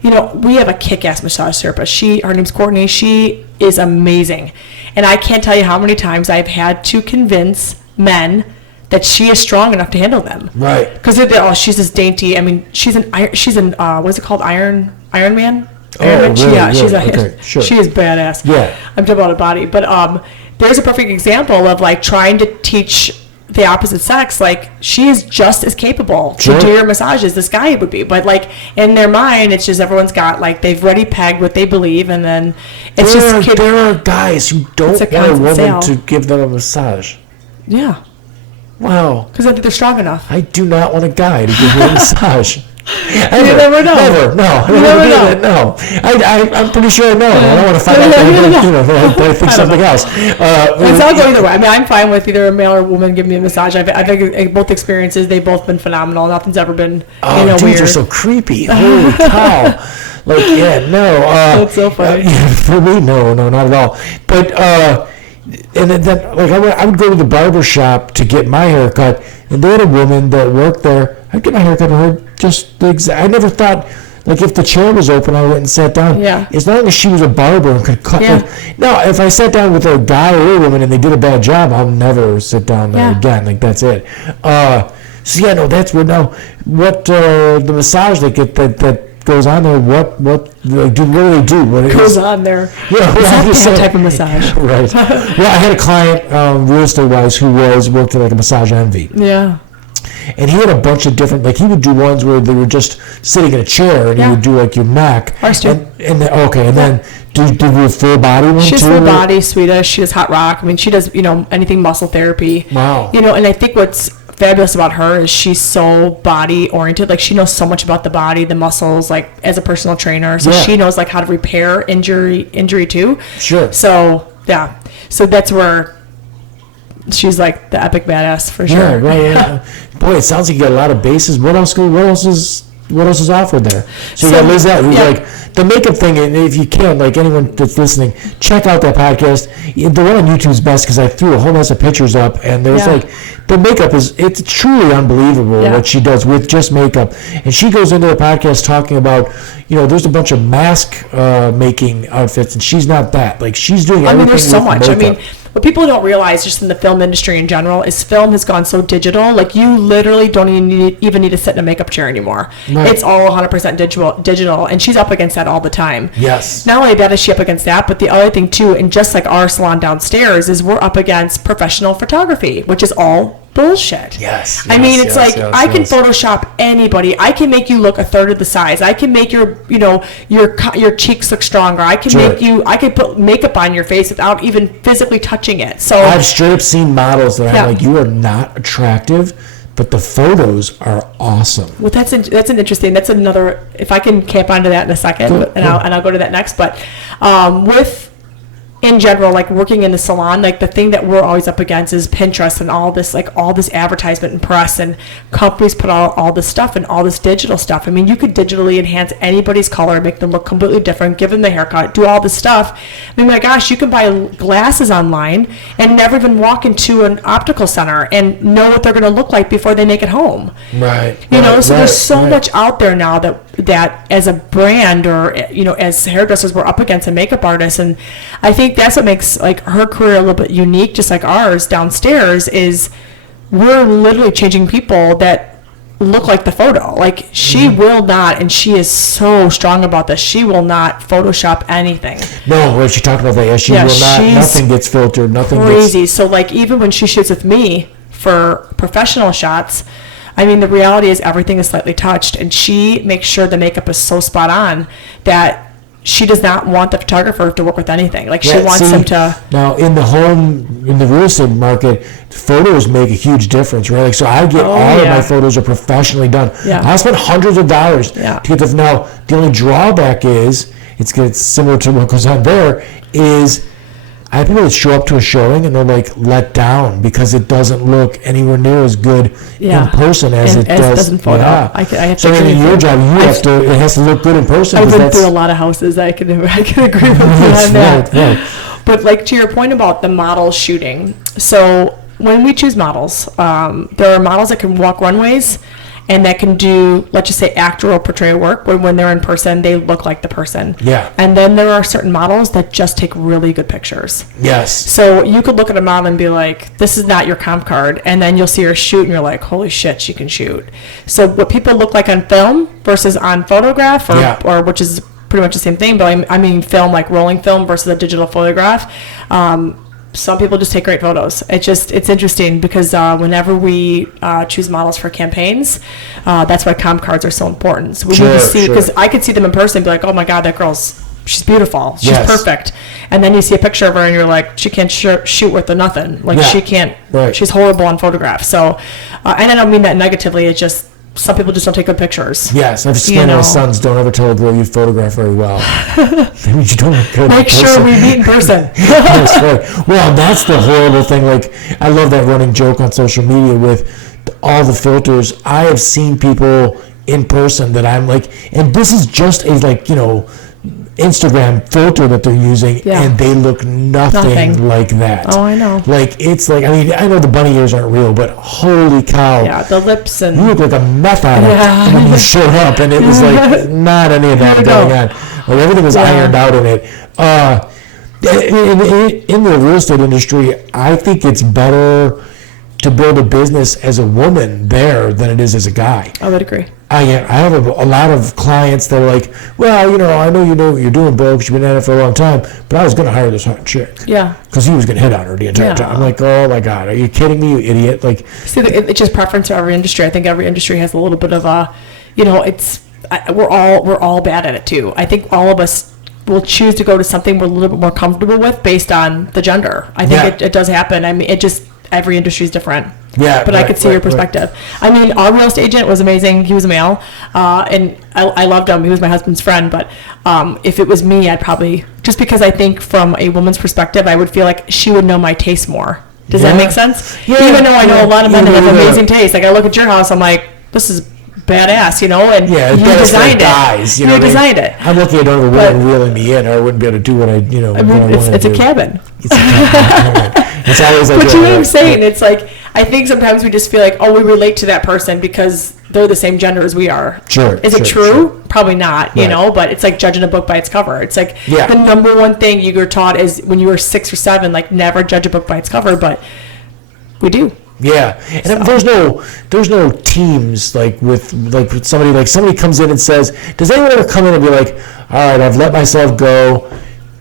We have a kick-ass massage therapist. Her name's Courtney. She is amazing. And I can't tell you how many times I've had to convince men that she is strong enough to handle them. Right. Because she's this dainty. She's an what is it called? Iron Man? Iron Man? She is badass. Yeah. I'm talking about a body. But there's a perfect example of like trying to teach the opposite sex, like, she is just as capable to do your massages this guy would be. But like, in their mind, it's just everyone's got, like, they've already pegged what they believe, and then it's there are guys who don't want a woman to give them a massage. Yeah. Wow. Because I think they're strong enough. I do not want a guy to give me a massage. You never know. Never. No. You never know. No. I'm pretty sure I know. I don't want to find out but I think something else. It's all going either way. I'm fine with either a male or a woman giving me a massage. I think both experiences, they've both been phenomenal. Nothing's ever been dudes weird. Are so creepy. Holy cow. Like, no. That's so funny. For me, no, not at all. But, and then like, I would go to the barber shop to get my hair cut, and they had a woman that worked there. I'd get my hair cut, and her just the exact. I never thought, Like if the chair was open, I went and sat down. Yeah. As long as she was a barber and could cut. Yeah. Like, no, if I sat down with a guy or a woman and they did a bad job, I'll never sit down there again. Like that's it. So yeah, no, that's weird. Now, what the massage that goes on there? What like, what do they do? What goes on there? Yeah, it's not that type of massage. Right. Well, I had a client, real estate wise, who worked at like a Massage Envy. Yeah. And he had a bunch of different, like he would do ones where they were just sitting in a chair, and he would do like your neck. Ours too. And then do a full body one too? She's full body, Swedish. She does hot rock. I mean, she does anything muscle therapy. Wow. And I think what's fabulous about her is she's so body oriented. Like she knows so much about the body, the muscles, like as a personal trainer. So she knows like how to repair injury too. Sure. So yeah. So that's where she's like the epic badass for sure. Yeah, right. Yeah. Boy, it sounds like you got a lot of bases. What else is offered there? So you got Lizette, who's like the makeup thing. And if you can, like anyone that's listening, check out that podcast. The one on YouTube is best because I threw a whole mess of pictures up, and there's like the makeup it's truly unbelievable what she does with just makeup. And she goes into the podcast talking about there's a bunch of mask making outfits, and she's not that. Like she's doing everything. I mean, there's so much. Makeup. I mean, what people don't realize just in the film industry in general is film has gone so digital. Like you literally don't even need to sit in a makeup chair anymore. Right. It's all 100% digital, and she's up against that all the time. Yes. Not only that is she up against that, but the other thing too, and just like our salon downstairs, is we're up against professional photography, which is all bullshit. Yes. I mean, it's I can Photoshop anybody. I can make you look a third of the size. I can make your cheeks look stronger. I can I can put makeup on your face without even physically touching it. So I've straight up seen models that I'm like, you are not attractive, but the photos are awesome. Well, that's an interesting. That's another. If I can camp onto that in a second, I'll go to that next. But in general, like working in the salon, like the thing that we're always up against is Pinterest and all this advertisement and press, and companies put all this stuff and all this digital stuff. I mean, you could digitally enhance anybody's color, make them look completely different, give them the haircut, do all this stuff. I mean, my gosh, you can buy glasses online and never even walk into an optical center and know what they're going to look like before they make it home. Right. So there's so much out there now that as a brand or as hairdressers we're up against, and makeup artists, and I think that's what makes like her career a little bit unique, just like ours downstairs, is we're literally changing people that look like the photo. Like she will not, and she is so strong about this, she will not Photoshop anything. No, she talked about that. Yeah, she will not. Nothing gets filtered. Nothing crazy. So like even when she shoots with me for professional shots, I mean, the reality is everything is slightly touched, and she makes sure the makeup is so spot on that she does not want the photographer to work with anything. Like she wants them to. Now, in the real estate market, photos make a huge difference, right? Like, so I get all of my photos are professionally done. Yeah. I spend hundreds of dollars to get them. Now, the only drawback is it's similar to what goes on there is. I have people that show up to a showing and they're like let down because it doesn't look anywhere near as good in person as it does in photo. Yeah. I have so in your job, it has to look good in person. I've been through a lot of houses. I can agree with you on that. Right. But like to your point about the model shooting, so when we choose models, there are models that can walk runways and that can do, let's just say, actorial portrayal work, where when they're in person, they look like the person. Yeah. And then there are certain models that just take really good pictures. Yes. So you could look at a model and be like, this is not your comp card. And then you'll see her shoot and you're like, holy shit, she can shoot. So what people look like on film versus on photograph, or which is pretty much the same thing, but I mean film, like rolling film versus a digital photograph. Some people just take great photos. It's interesting because whenever we choose models for campaigns, that's why comp cards are so important. So we need to see, because I could see them in person and be like, oh my God, that she's beautiful. She's perfect. And then you see a picture of her and you're like, she can't shoot worth of nothing. Like she can't, she's horrible on photographs. So, and I don't mean that negatively. It's just, some people just don't take good pictures. Yes, I've explained to my sons, don't ever tell a girl you photograph very well. That means you don't look good. Make sure we meet in person. Yes, right. Well, that's the horrible thing. Like, I love that running joke on social media with all the filters. I have seen people in person that I'm like, and this is just a Instagram filter that they're using, and they look nothing like that. Oh, I know. Like, it's like, I mean, I know the bunny ears aren't real, but holy cow. Yeah, the lips and... You look like a meth addict when you showed up, and it was like not any of that going on. Like, everything was ironed out in it. In the real estate industry, I think it's better to build a business as a woman there than it is as a guy. I would agree. I have a lot of clients that are like, well, I know what you're doing, Bo, because you've been at it for a long time, but I was going to hire this hot chick. Yeah. Because he was going to hit on her the entire time. I'm like, oh my God, are you kidding me, you idiot? Like, see, it's just preference for every industry. I think every industry has a little bit of a, we're all bad at it too. I think all of us will choose to go to something we're a little bit more comfortable with based on the gender. I think it does happen. I mean, every industry is different. Yeah, but I could see your perspective. I mean, our real estate agent was amazing. He was a male, and I loved him. He was my husband's friend. But if it was me, I'd probably, just because I think from a woman's perspective, I would feel like she would know my taste more. Does that make sense? Yeah. Even though I know a lot of men that have amazing taste. Like, I look at your house, I'm like, this is badass, and you designed it. You designed it. I'm lucky I don't have a woman reeling me in, or I wouldn't be able to do what I it's a cabin. It's a cabin. It's always like, but you know what I'm saying? It's like, I think sometimes we just feel like, we relate to that person because they're the same gender as we are. Sure. Is it true? Sure. Probably not, but it's like judging a book by its cover. It's like the number one thing you were taught is when you were 6 or 7, like, never judge a book by its cover, but we do. Yeah, and there's no teams with somebody comes in and says, does anyone ever come in and be like, all right, I've let myself go,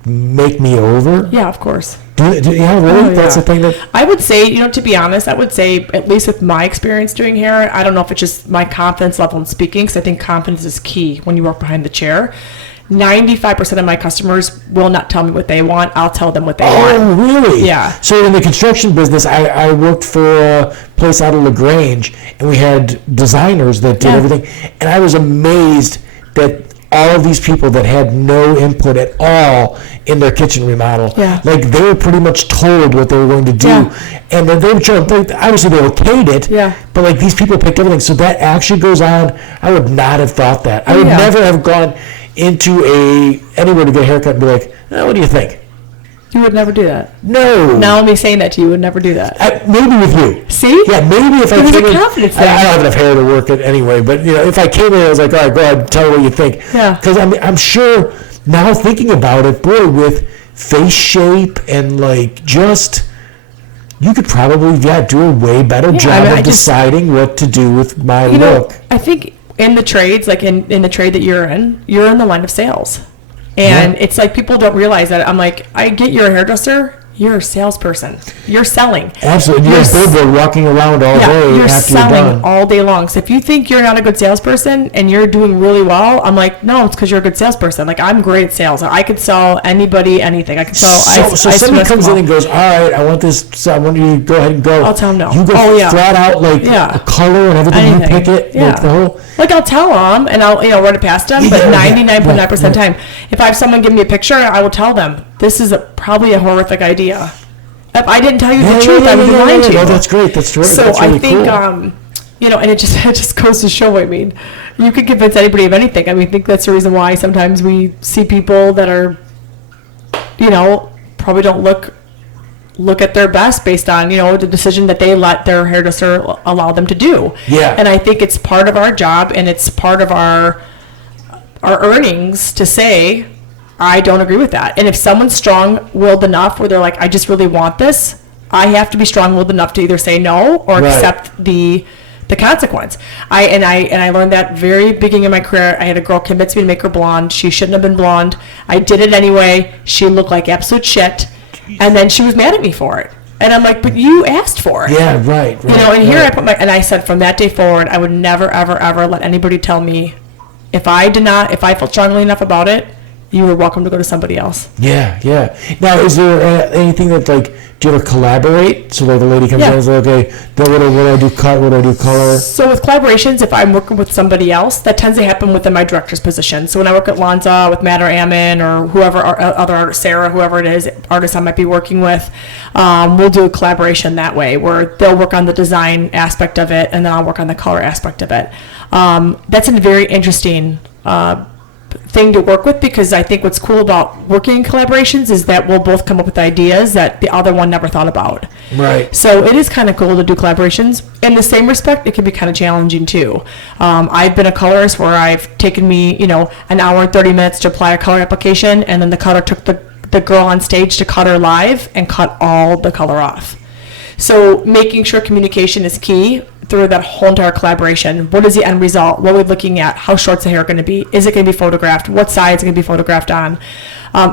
make me over? Yeah, of course. Really? That's the thing that... I would say, to be honest, I would say, at least with my experience doing hair, I don't know if it's just my confidence level in speaking, because I think confidence is key when you work behind the chair. 95% of my customers will not tell me what they want. I'll tell them what they want. Oh, really? Yeah. So in the construction business, I worked for a place out of LaGrange, and we had designers that did everything. And I was amazed that all of these people that had no input at all in their kitchen remodel, like, they were pretty much told what they were going to do. And then they were obviously they okayed it, but like, these people picked everything. So that actually goes on. I would not have thought that. I would never have gone into anywhere to get a haircut and be like, what do you think? You would never do that. No. Now me saying that to you would never do that. Maybe with you. See? Yeah, maybe if I came in. Confidence I don't have enough hair to work it anyway, but if I came in, I was like, all right, go ahead, tell me what you think. Yeah. Because I'm sure now thinking about it, boy, with face shape and like just, you could probably do a way better job of deciding what to do with my look. I think in the trades, like in the trade that you're in the line of sales. And it's like, people don't realize that. I'm like, I get you're a hairdresser. You're a salesperson. You're selling. Absolutely. You're a billboard walking around all day you're after selling you're done. all day long. So if you think you're not a good salesperson and you're doing really well, I'm like, no, it's because you're a good salesperson. Like, I'm great at sales. I could sell anybody anything. I could sell ice. So somebody comes in and goes, all right, I want this. I want you to go ahead and go. I'll tell them no. You go flat out, like, the color and everything. Anything. You pick it. Yeah. Like, the whole... Like, I'll tell them and I'll run it past them, but 99.9% of the time, if I have someone give me a picture, I will tell them, this is probably a horrific idea. If I didn't tell you the truth, I would be lying to you. No, that's great. That's true. So that's really I think, cool. and it just goes to show, I mean, you could convince anybody of anything. I mean, I think that's the reason why sometimes we see people that are, probably don't look at their best based on, the decision that they let their hairdresser allow them to do. Yeah. And I think it's part of our job and it's part of our earnings to say, I don't agree with that. And if someone's strong-willed enough where they're like, I just really want this, I have to be strong-willed enough to either say no or accept the consequence. I learned that very beginning of my career. I had a girl convince me to make her blonde. She shouldn't have been blonde. I did it anyway. She looked like absolute shit. And then she was mad at me for it. And I'm like, but you asked for it. Yeah, right. And here I put and I said from that day forward, I would never, ever, ever let anybody tell me if I felt strongly enough about it, you were welcome to go to somebody else. Yeah. Now, is there anything that, like, do you ever collaborate? So, like, the lady comes in and says, okay, then what do I do cut? What do I do color? So, with collaborations, if I'm working with somebody else, that tends to happen within my director's position. So, when I work at Lanza with Matt or Ammon or whoever, other artist, Sarah, whoever it is, artist I might be working with, we'll do a collaboration that way where they'll work on the design aspect of it and then I'll work on the color aspect of it. That's a very interesting thing to work with, because I think what's cool about working in collaborations is that we'll both come up with ideas that the other one never thought about. Right. So it is kind of cool to do collaborations. In the same respect, it can be kind of challenging too. I've been a colorist where I've taken me, an hour and 30 minutes to apply a color application, and then the cutter took the girl on stage to cut her live and cut all the color off. So making sure communication is key through that whole entire collaboration. What is the end result? What are we looking at? How short's the hair going to be? Is it going to be photographed? What side is it going to be photographed on?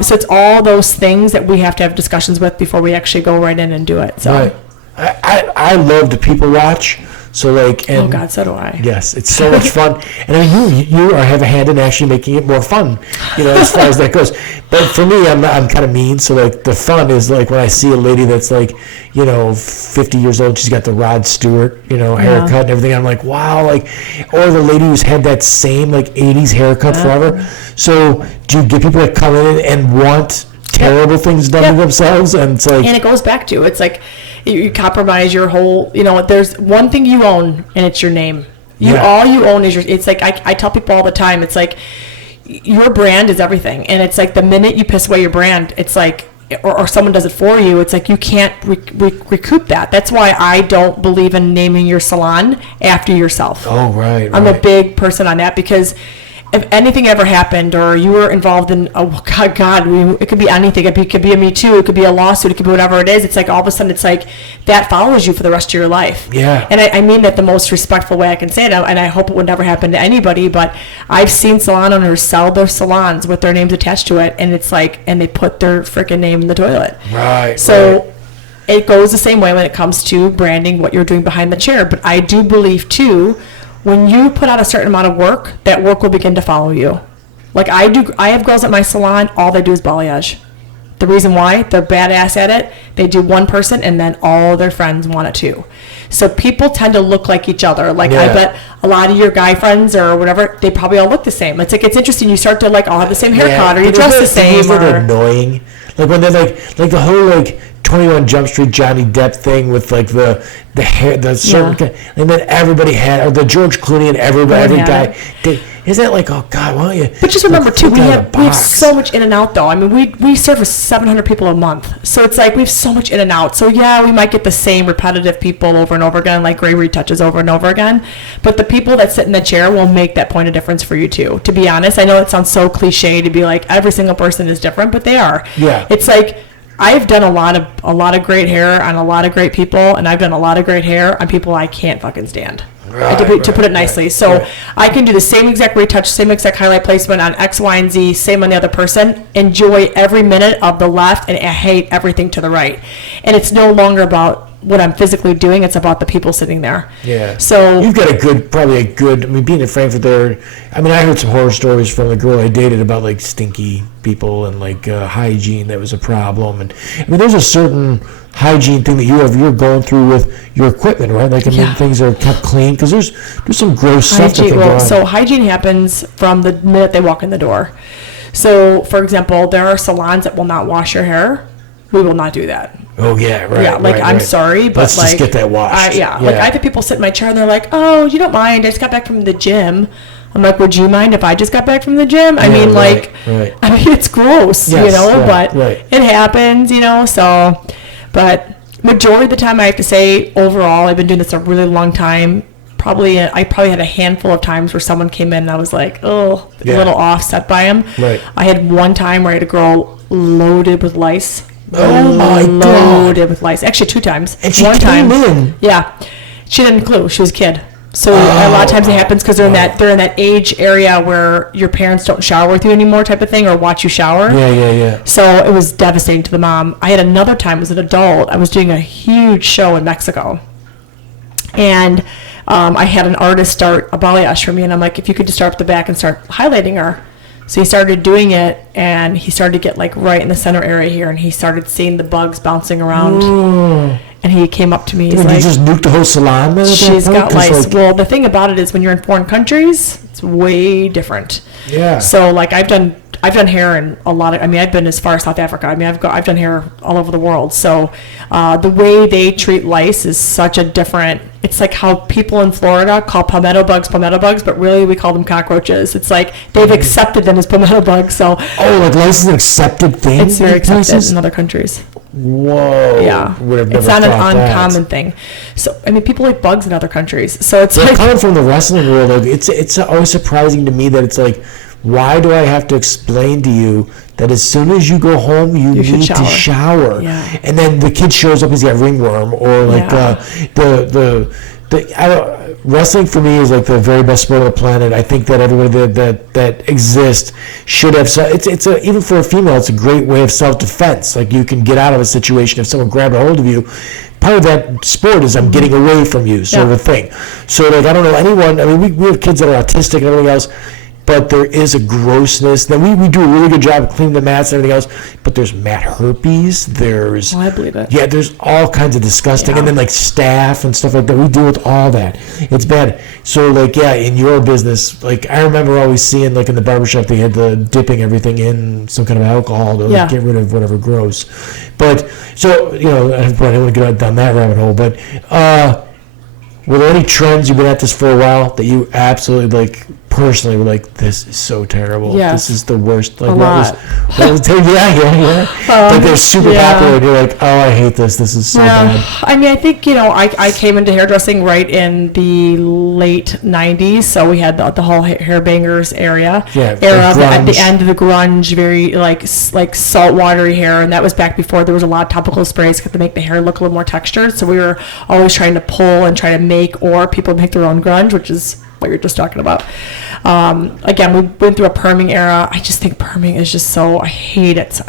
So it's all those things that we have to have discussions with before we actually go right in and do it. So. Right. I love to people watch. So oh God, so do I. Yes, it's so much fun, and I mean, you have a hand in actually making it more fun, as far as that goes. But for me, I'm kind of mean, so like the fun is like when I see a lady that's like, 50 years old, she's got the Rod Stewart, haircut and everything. I'm like, wow, or the lady who's had that same like 80s haircut forever. So do you get people that come in and want terrible things done to themselves? And it's like, and it goes back to, it's like, you compromise your whole, there's one thing you own, and it's your name. All you own is it's like, I tell people all the time, it's like, your brand is everything. And it's like, the minute you piss away your brand, it's like, or someone does it for you, it's like, you can't recoup that. That's why I don't believe in naming your salon after yourself. Oh, right. I'm a big person on that, because if anything ever happened, or you were involved in, it could be anything. It could be a Me Too. It could be a lawsuit. It could be whatever it is. It's like all of a sudden, it's like that follows you for the rest of your life. Yeah. And I mean that the most respectful way I can say it, and I hope it would never happen to anybody. But I've seen salon owners sell their salons with their names attached to it, and it's like, and they put their freaking name in the toilet. Right. So it goes the same way when it comes to branding what you're doing behind the chair. But I do believe too, when you put out a certain amount of work, that work will begin to follow you. Like I do, I have girls at my salon, all they do is balayage. The reason why, they're badass at it. They do one person, and then all their friends want it too. So people tend to look like each other. Like I bet a lot of your guy friends or whatever, they probably all look the same. It's like, it's interesting. You start to like all have the same haircut, or you dress the same. Or annoying. Like when they're like the whole like 21 Jump Street Johnny Depp thing with like the hair, the certain, and then everybody had, or the George Clooney and every guy. Is that like, oh God, why don't you? But just remember too, we have so much in and out though. I mean, we service 700 people a month, so it's like we have so much in and out. So yeah, we might get the same repetitive people over and over again, like gray retouches over and over again. But the people that sit in the chair will make that point of difference for you too. To be honest, I know it sounds so cliche to be like every single person is different, but they are. Yeah. It's like, I've done a lot of great hair on a lot of great people, and I've done a lot of great hair on people I can't fucking stand. To put it nicely. So I can do the same exact retouch, same exact highlight placement on X, Y, and Z, same on the other person, enjoy every minute of the left, and I hate everything to the right. And it's no longer about what I'm physically doing, it's about the people sitting there. Yeah. So you've got probably a good, I mean, being in Frankfurt there, I mean, I heard some horror stories from the girl I dated about like stinky people and like hygiene that was a problem. And I mean, there's a certain hygiene thing that you're going through with your equipment, right? Like, I mean, things are kept clean, because there's some gross stuff that can go on. So hygiene happens from the minute they walk in the door. So, for example, there are salons that will not wash your hair. We will not do that. Oh, yeah, right. Yeah, like, I'm sorry, but let's just get that washed. Like I've had people sit in my chair and they're like, oh, you don't mind, I just got back from the gym. I'm like, would you mind if I just got back from the gym? I mean, right. I mean, it's gross, but it happens, so, but majority of the time I have to say, overall, I've been doing this a really long time. I probably had a handful of times where someone came in and I was like, a little offset by him. Right. I had one time where I had a girl loaded with lice. Oh my God. Loaded with lice. Actually, 2 times. And she came in. Yeah. She didn't clue. She was a kid. So a lot of times it happens because they're in that age area where your parents don't shower with you anymore, type of thing, or watch you shower. Yeah. So it was devastating to the mom. I had another time as an adult. I was doing a huge show in Mexico, and I had an artist start a balayage for me, and I'm like, if you could just start up the back and start highlighting her. So he started doing it, and he started to get like right in the center area here, and he started seeing the bugs bouncing around. Ooh. And he came up to me. He's like, you just nuked the whole salon then? She's got lice. Well, the thing about it is when you're in foreign countries, it's way different. Yeah. So like I've done I've done hair in a lot of, I mean, I've been as far as South Africa. I mean, I've done hair all over the world. So the way they treat lice is such a different, it's like how people in Florida call palmetto bugs, but really we call them cockroaches. It's like they've accepted them as palmetto bugs. So like lice is an accepted thing? It's very accepted in other countries. Whoa. Yeah. Would have never it's not an thought uncommon that. thing. So, I mean, people eat bugs in other countries. So it's Well, like, coming from the wrestling world, like, it's always surprising to me that it's like, why do I have to explain to you that as soon as you go home, you need to shower? Yeah. And then the kid shows up because he got ringworm, or like wrestling for me is like the very best sport on the planet. I think that everybody that exists should have. So even for a female, it's a great way of self-defense. Like you can get out of a situation if someone grabbed a hold of you. Part of that sport is I'm getting away from you, sort of a thing. So like I don't know anyone. I mean, we have kids that are autistic and everything else. But there is a grossness. Then we do a really good job of cleaning the mats and everything else. But there's mat herpes. There's I believe it. Yeah, there's all kinds of disgusting, and then like staph and stuff like that. We deal with all that. It's bad. So like in your business, like I remember always seeing like in the barbershop they had the dipping everything in some kind of alcohol to like, get rid of whatever gross. But so I don't want to go down that rabbit hole. But were there any trends you've been at this for a while that you absolutely like? Personally, we're like, this is so terrible. Yes. This is the worst. Like, a lot. Like they're super popular, and you're like, oh, I hate this. This is so bad. I mean, I think I came into hairdressing right in the late '90s, so we had the whole hair bangers era. Yeah, at the end of the grunge, very like salt watery hair, and that was back before there was a lot of topical sprays to make the hair look a little more textured. So we were always trying to pull and try to make, or people make their own grunge, which is what you're just talking about. Again, we went through a perming era. I just think perming is just so, I hate it.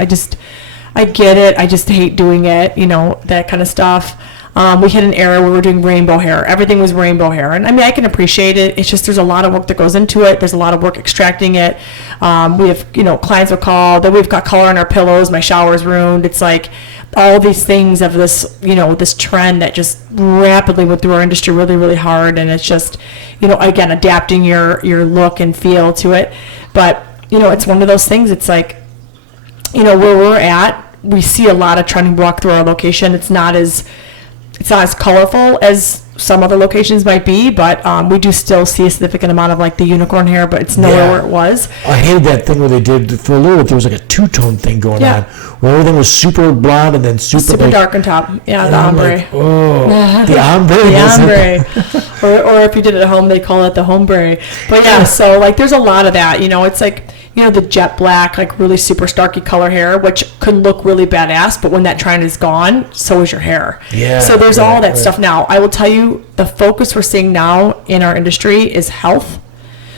I get it. I just hate doing it, that kind of stuff. We had an era where we were doing rainbow hair. Everything was rainbow hair. And I mean, I can appreciate it. It's just there's a lot of work that goes into it. There's a lot of work extracting it. We have, clients will call that we've got color on our pillows. My shower's ruined. It's like all these things of this, this trend that just rapidly went through our industry really, really hard. And it's just, again, adapting your look and feel to it. But, it's one of those things. It's like, where we're at, we see a lot of trend walk through our location. It's not as colorful as some other locations might be, but we do still see a significant amount of like the unicorn hair, but it's nowhere where it was. I hated that thing where they did for a little bit. There was like a two-tone thing going on where everything was super blonde and then super dark on top. Yeah, the ombre. Like, the ombre. The ombre. or if you did it at home, they call it the hombre. But so like there's a lot of that. It's like, the jet black, like really super starky color hair, which can look really badass, but when that trend is gone, so is your hair. Yeah. So there's all that stuff now. I will tell you, the focus we're seeing now in our industry is health.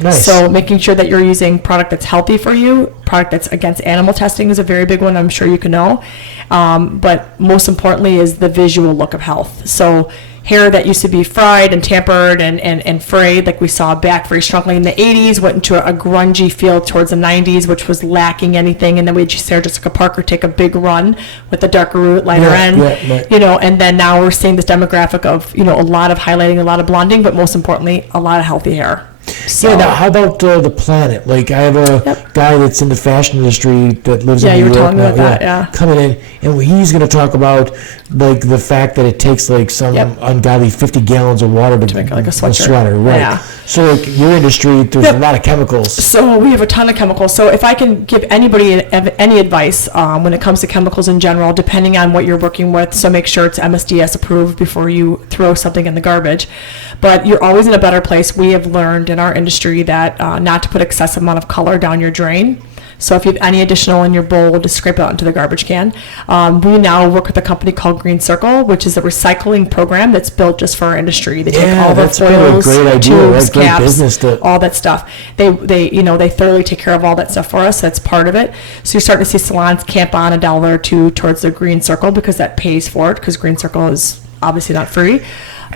Nice. So making sure that you're using product that's healthy for you, product that's against animal testing is a very big one, I'm sure you can know. But most importantly is the visual look of health. So hair that used to be fried and tampered and frayed, like we saw back very strongly in the 80s, went into a grungy feel towards the 90s, which was lacking anything. And then we had Sarah Jessica Parker take a big run with the darker root, lighter end, and then now we're seeing this demographic of, a lot of highlighting, a lot of blonding, but most importantly, a lot of healthy hair. So, now how about the planet? Like I have a guy that's in the fashion industry that lives in New York now, coming in, and he's going to talk about like the fact that it takes like some ungodly 50 gallons of water to make like a sweater, right? Yeah. So like your industry, there's a lot of chemicals. So we have a ton of chemicals. So if I can give anybody any advice when it comes to chemicals in general, depending on what you're working with, so make sure it's MSDS approved before you throw something in the garbage. But you're always in a better place. We have learned in our industry that not to put excessive amount of color down your drain. So if you have any additional in your bowl, just scrape it out into the garbage can. We now work with a company called Green Circle, which is a recycling program that's built just for our industry. They take all the foils, tubes, caps, all that stuff. They thoroughly take care of all that stuff for us. That's part of it. So you're starting to see salons camp on $1 or $2 towards the Green Circle because that pays for it, because Green Circle is obviously not free.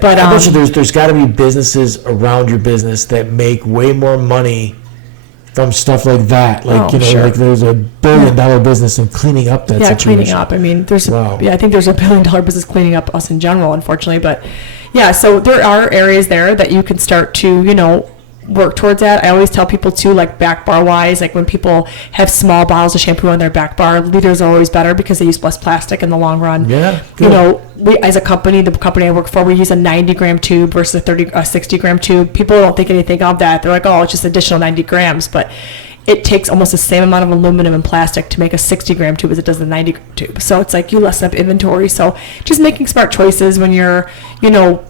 But I bet you there's got to be businesses around your business that make way more money from stuff like that. Like like there's a $1 billion business in cleaning up that situation. Cleaning up. I mean, I think there's a $1 billion business cleaning up us in general, unfortunately. But so there are areas there that you can start to work towards that. I always tell people too, like back bar wise, like when people have small bottles of shampoo on their back bar, liters are always better because they use less plastic in the long run. Yeah, good. You know, we as a company, the company I work for, we use a 90-gram tube versus a 60-gram tube. People don't think anything of that. They're like, oh, it's just additional 90 grams, but it takes almost the same amount of aluminum and plastic to make a 60-gram tube as it does the 90 tube. So it's like you lessen up inventory. So just making smart choices when you're, you know,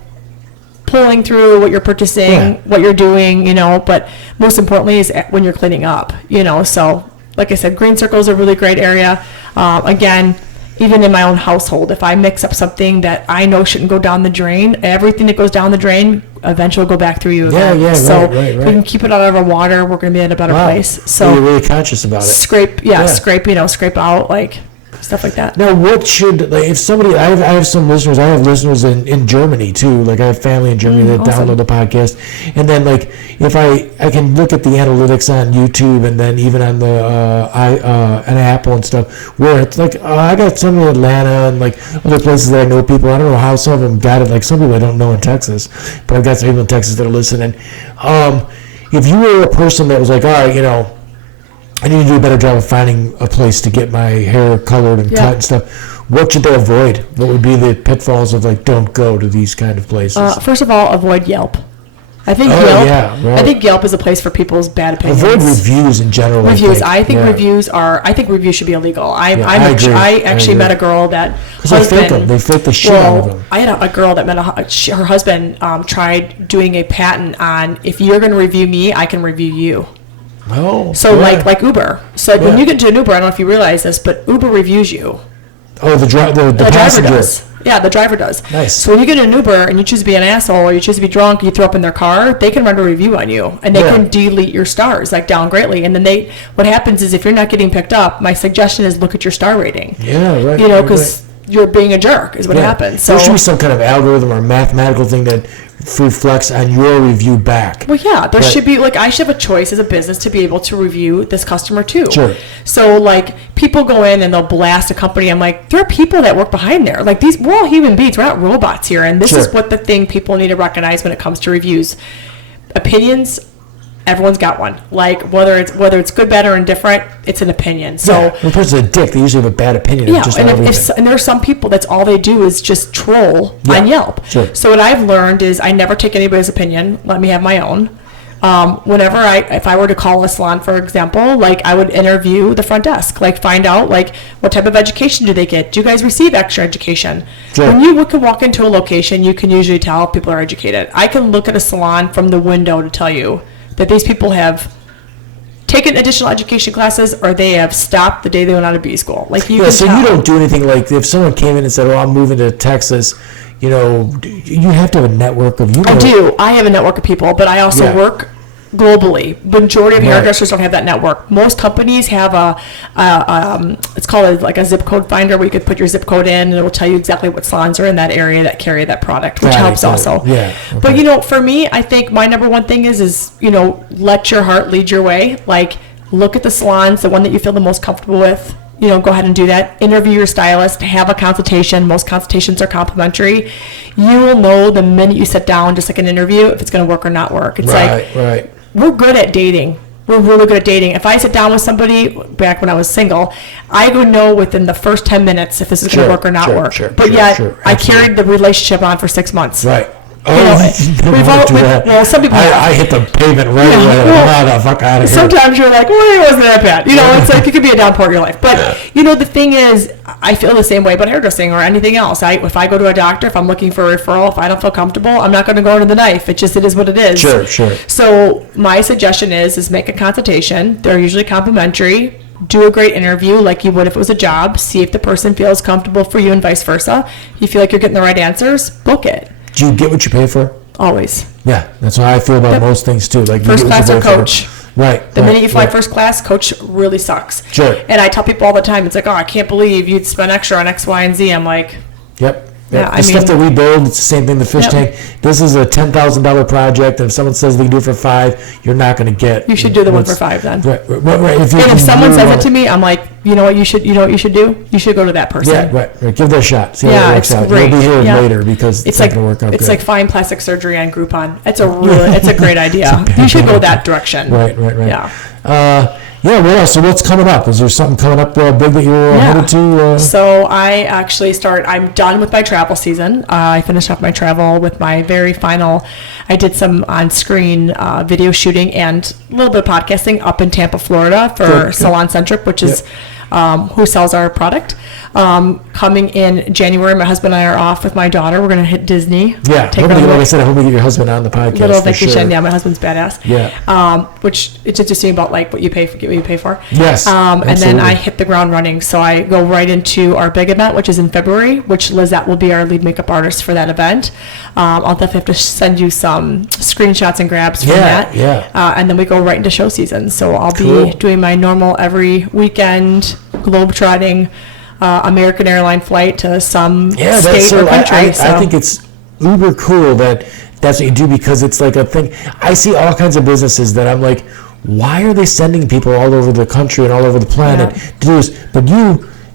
pulling through what you're purchasing, what you're doing, you know, but most importantly is when you're cleaning up, you know. So like I said, green circle is a really great area. Again, even in my own household, if I mix up something that I know shouldn't go down the drain, everything that goes down the drain eventually will go back through you again. So if we can keep it out of our water, we're going to be in a better place. So you're really conscious about it. Scrape, scrape out, like, stuff like that. Now, what should, like, if somebody, I have some listeners, I have listeners in Germany too, like I have family in Germany that download the podcast, and then like if I can look at the analytics on YouTube and then even on the on Apple and stuff, where it's like I got some in Atlanta and like other places that I know people. I don't know how some of them got it. Like some people I don't know in Texas, but I've got some people in Texas that are listening. If you were a person that was like, all right, you know, I need to do a better job of finding a place to get my hair colored and cut and stuff, what should they avoid? What would be the pitfalls of like, don't go to these kind of places? First of all, avoid Yelp. I think I think Yelp is a place for people's bad opinions. Avoid reviews in general. I think reviews should be illegal. I actually met a girl that they fake the shit out of them. I had a girl that met her husband tried doing a patent on, if you're going to review me, I can review you. Oh, so like Uber. So when you get into an Uber, I don't know if you realize this, but Uber reviews you. Oh, the driver does. Yeah, the driver does. Nice. So when you get in an Uber and you choose to be an asshole or you choose to be drunk, you throw up in their car, they can run a review on you and they can delete your stars, like down greatly. And then what happens is if you're not getting picked up, my suggestion is look at your star rating. Yeah, right. You know, because you're being a jerk is what happens. So there should be some kind of algorithm or mathematical thing that reflects on your review back. Well, yeah, there should be, like, I should have a choice as a business to be able to review this customer too. Sure. So, like, people go in and they'll blast a company. I'm like, there are people that work behind there. Like, we're all human beings. We're not robots here. And this is what the thing people need to recognize when it comes to reviews. Opinions, everyone's got one. Like, whether it's good, bad, or indifferent, it's an opinion. So the person's a dick. They usually have a bad opinion. Yeah, and there are some people that's all they do is just troll on Yelp. Sure. So what I've learned is I never take anybody's opinion. Let me have my own. If I were to call a salon, for example, like I would interview the front desk, like find out like what type of education do they get? Do you guys receive extra education? Sure. When you can walk into a location, you can usually tell if people are educated. I can look at a salon from the window to tell you that these people have taken additional education classes or they have stopped the day they went out of B school. Like you can tell. You don't do anything like if someone came in and said, "Oh, I'm moving to Texas," you know, you have to have a network of. I do. I have a network of people, but I also work globally. Majority of hairdressers don't have that network. Most companies have it's called a zip code finder where you could put your zip code in and it will tell you exactly what salons are in that area that carry that product, which helps also. Yeah. Okay. But you know, for me, I think my number one thing is you know, let your heart lead your way. Like look at the salons, the one that you feel the most comfortable with. You know, go ahead and do that. Interview your stylist, have a consultation. Most consultations are complimentary. You will know the minute you sit down, just like an interview, if it's going to work or not work. It's right. We're good at dating. We're really good at dating. If I sit down with somebody back when I was single, I would know within the first 10 minutes if this is going to work or not work. I carried the relationship on for 6 months. Right. Some people. I hit the pavement right away. Get the fuck out of here. Sometimes you're like, well, it wasn't that bad. You know, it's like it could be a downpour in your life. But you know, the thing is, I feel the same way about hairdressing or anything else. If I go to a doctor, if I'm looking for a referral, if I don't feel comfortable, I'm not going to go into the knife. It is what it is. Sure. So my suggestion is make a consultation. They're usually complimentary. Do a great interview like you would if it was a job. See if the person feels comfortable for you and vice versa. If you feel like you're getting the right answers, book it. Do you get what you pay for? Always. Yeah, that's how I feel about most things too. Like first class or coach. Right. The minute you fly first class, coach really sucks. Sure. And I tell people all the time, it's like, oh, I can't believe you'd spend extra on X, Y, and Z. I'm like, yep. Yeah, the stuff that we build, it's the same thing. The fish tank. This is a $10,000 project, and if someone says they can do it for $5,000, you're not going to get. You should do the one for $5,000 then. Right. If someone says it to me, I'm like, you know what you should do? You should go to that person. Yeah, right. Give that a shot. See how it works out. Great. You'll be here later because it's not going to work out. It's like fine plastic surgery on Groupon. It's a great idea. You should go that direction. Right. Yeah. What else? So what's coming up? Is there something coming up big that you're headed to? So I actually I'm done with my travel season. I finished off my travel with my very final, I did some on-screen video shooting and a little bit of podcasting up in Tampa, Florida for Salon Centric, which is who sells our product. Coming in January, my husband and I are off with my daughter. We're going to hit Disney. Yeah, like I said, I hope we get your husband on the podcast. Little vacation. Sure. Yeah, my husband's badass. Yeah. Which it's interesting about like what you pay for, get what you pay for. Yes. And then I hit the ground running. So I go right into our big event, which is in February, which Lizette will be our lead makeup artist for that event. I'll definitely have to send you some screenshots and grabs from that. Yeah. And then we go right into show season. So I'll be doing my normal every weekend globetrotting American airline flight to some state or country. I think it's uber cool that's what you do because it's like a thing. I see all kinds of businesses that I'm like, why are they sending people all over the country and all over the planet to do this? But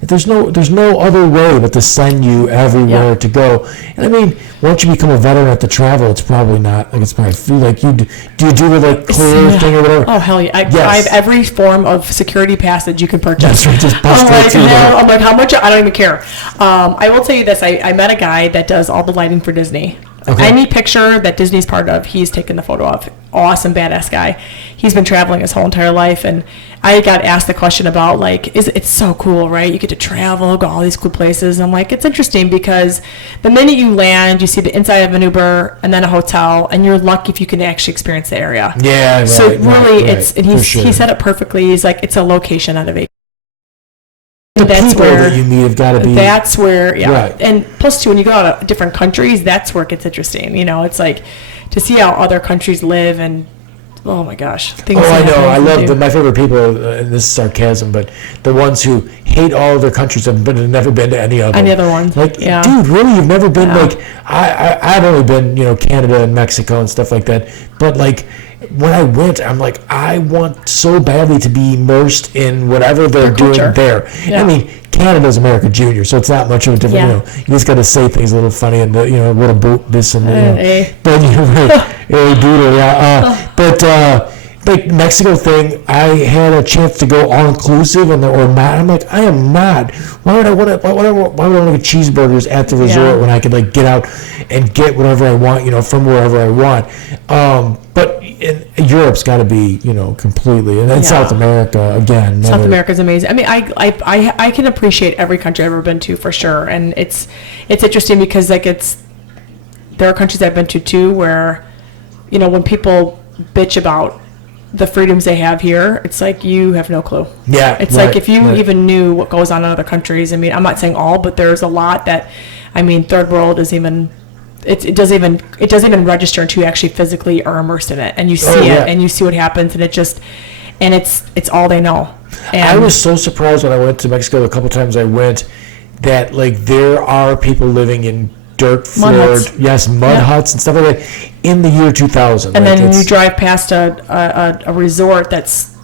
there's no other way but to send you everywhere to go. And I mean, once you become a veteran at the travel, it's probably not like it's probably feel like you do you do the like clear thing or whatever? Oh hell yeah! I have every form of security pass that you can purchase. That's right, just bust right through there. I'm like, how much? I don't even care. I will tell you this: I met a guy that does all the lighting for Disney. Okay. Any picture that Disney's part of, he's taken the photo of. Awesome, badass guy. He's been traveling his whole entire life, and I got asked the question about like, it's so cool, right? You get to travel, go all these cool places. And I'm like, it's interesting because the minute you land, you see the inside of an Uber and then a hotel, and you're lucky if you can actually experience the area. Yeah, right. So really, he said it perfectly. He's like, it's a location, not a vacation. That's people where that you meet have got to be. That's where, right. And plus, too, when you go out to different countries, that's where it gets interesting. You know, it's like to see how other countries live and. Oh my gosh! I know. I love my favorite people. This is sarcasm, but the ones who hate all of their countries have never been to any of them. Any other ones? Like, dude, really? You've never been like? I've only been, Canada and Mexico and stuff like that. But like, when I went, I'm like, I want so badly to be immersed in whatever they're doing there. Yeah. I mean, Canada's America Junior, so it's not much of a difference. You just got to say things a little funny and what a boot this and but like Mexico thing, I had a chance to go all inclusive or not. I'm like, I am not. Why would I want to get cheeseburgers at the resort when I could like get out and get whatever I want, from wherever I want. But Europe's got to be, completely, and then South America again. South America's amazing. I mean, I can appreciate every country I've ever been to for sure, and it's interesting because like there are countries I've been to too where, when people bitch about the freedoms they have here, it's like you have no clue. Yeah, it's like if you even knew what goes on in other countries. I mean, I'm not saying all, but there's a lot that, third world is even. It doesn't even register until you actually physically are immersed in it and you see it and you see what happens and it's all they know. And I was so surprised when I went to Mexico the couple times I went that like there are people living in dirt floored mud huts and stuff like that in the year 2000. And then you drive past a resort that's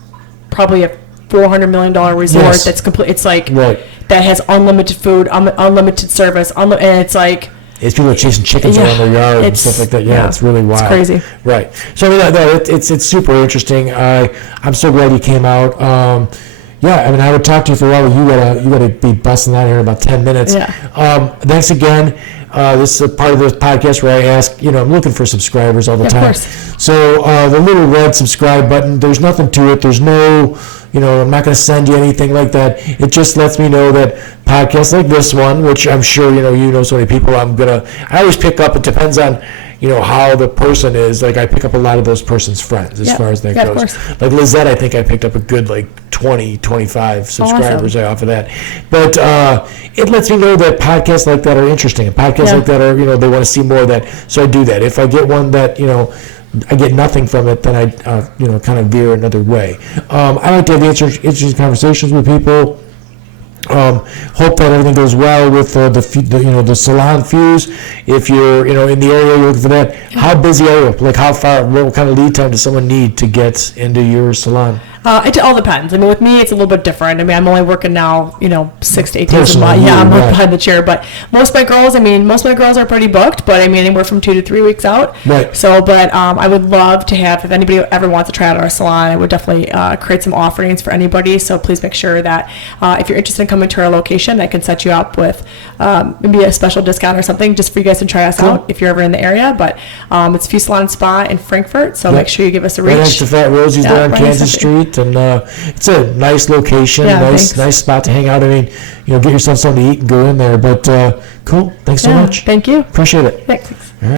probably a $400 million resort that's complete. It's like that has unlimited food, unlimited service, and it's like. It's people are chasing chickens around their yard and stuff like that. Yeah, it's really wild. It's crazy. Right. So it's super interesting. I'm so glad you came out. I would talk to you for a while. You gotta be busting out here in about 10 minutes. Yeah. Thanks again. This is a part of this podcast where I ask, I'm looking for subscribers all the time. Of course. So the little red subscribe button, there's nothing to it. There's no, I'm not going to send you anything like that. It just lets me know that podcasts like this one, which I'm sure, so many people, I always pick up, it depends on, how the person is. Like I pick up a lot of those person's friends as far as that goes. Of course. Like Lizette, I think I picked up a good 20, 25 subscribers off of that. But it lets me know that podcasts like that are interesting. And podcasts like that are, they want to see more of that. So I do that. If I get one that, I get nothing from it, then I, kind of veer another way. I like to have interesting conversations with people. Hope that everything goes well with the Salon Fuse. If you're in the area you're looking for that, how busy are you? Like how far? What kind of lead time does someone need to get into your salon? It all depends. I mean, with me, it's a little bit different. I mean, I'm only working now, 6 to 8 days a Personal, month. Yeah, I'm right. behind the chair. But most of my girls are pretty booked. But I mean, anywhere from 2 to 3 weeks out. Right. So, but I would love to have, if anybody ever wants to try out our salon, I would definitely create some offerings for anybody. So please make sure that if you're interested in coming to our location, I can set you up with maybe a special discount or something just for you guys to try us out if you're ever in the area. But it's Fuse Salon Spa in Frankfurt. So make sure you give us a reach. Right next to Fat Rosie's there on Kansas Street, and it's a nice location, nice spot to hang out. I mean, get yourself something to eat and go in there. But cool. Thanks so much. Thank you. Appreciate it. Thanks.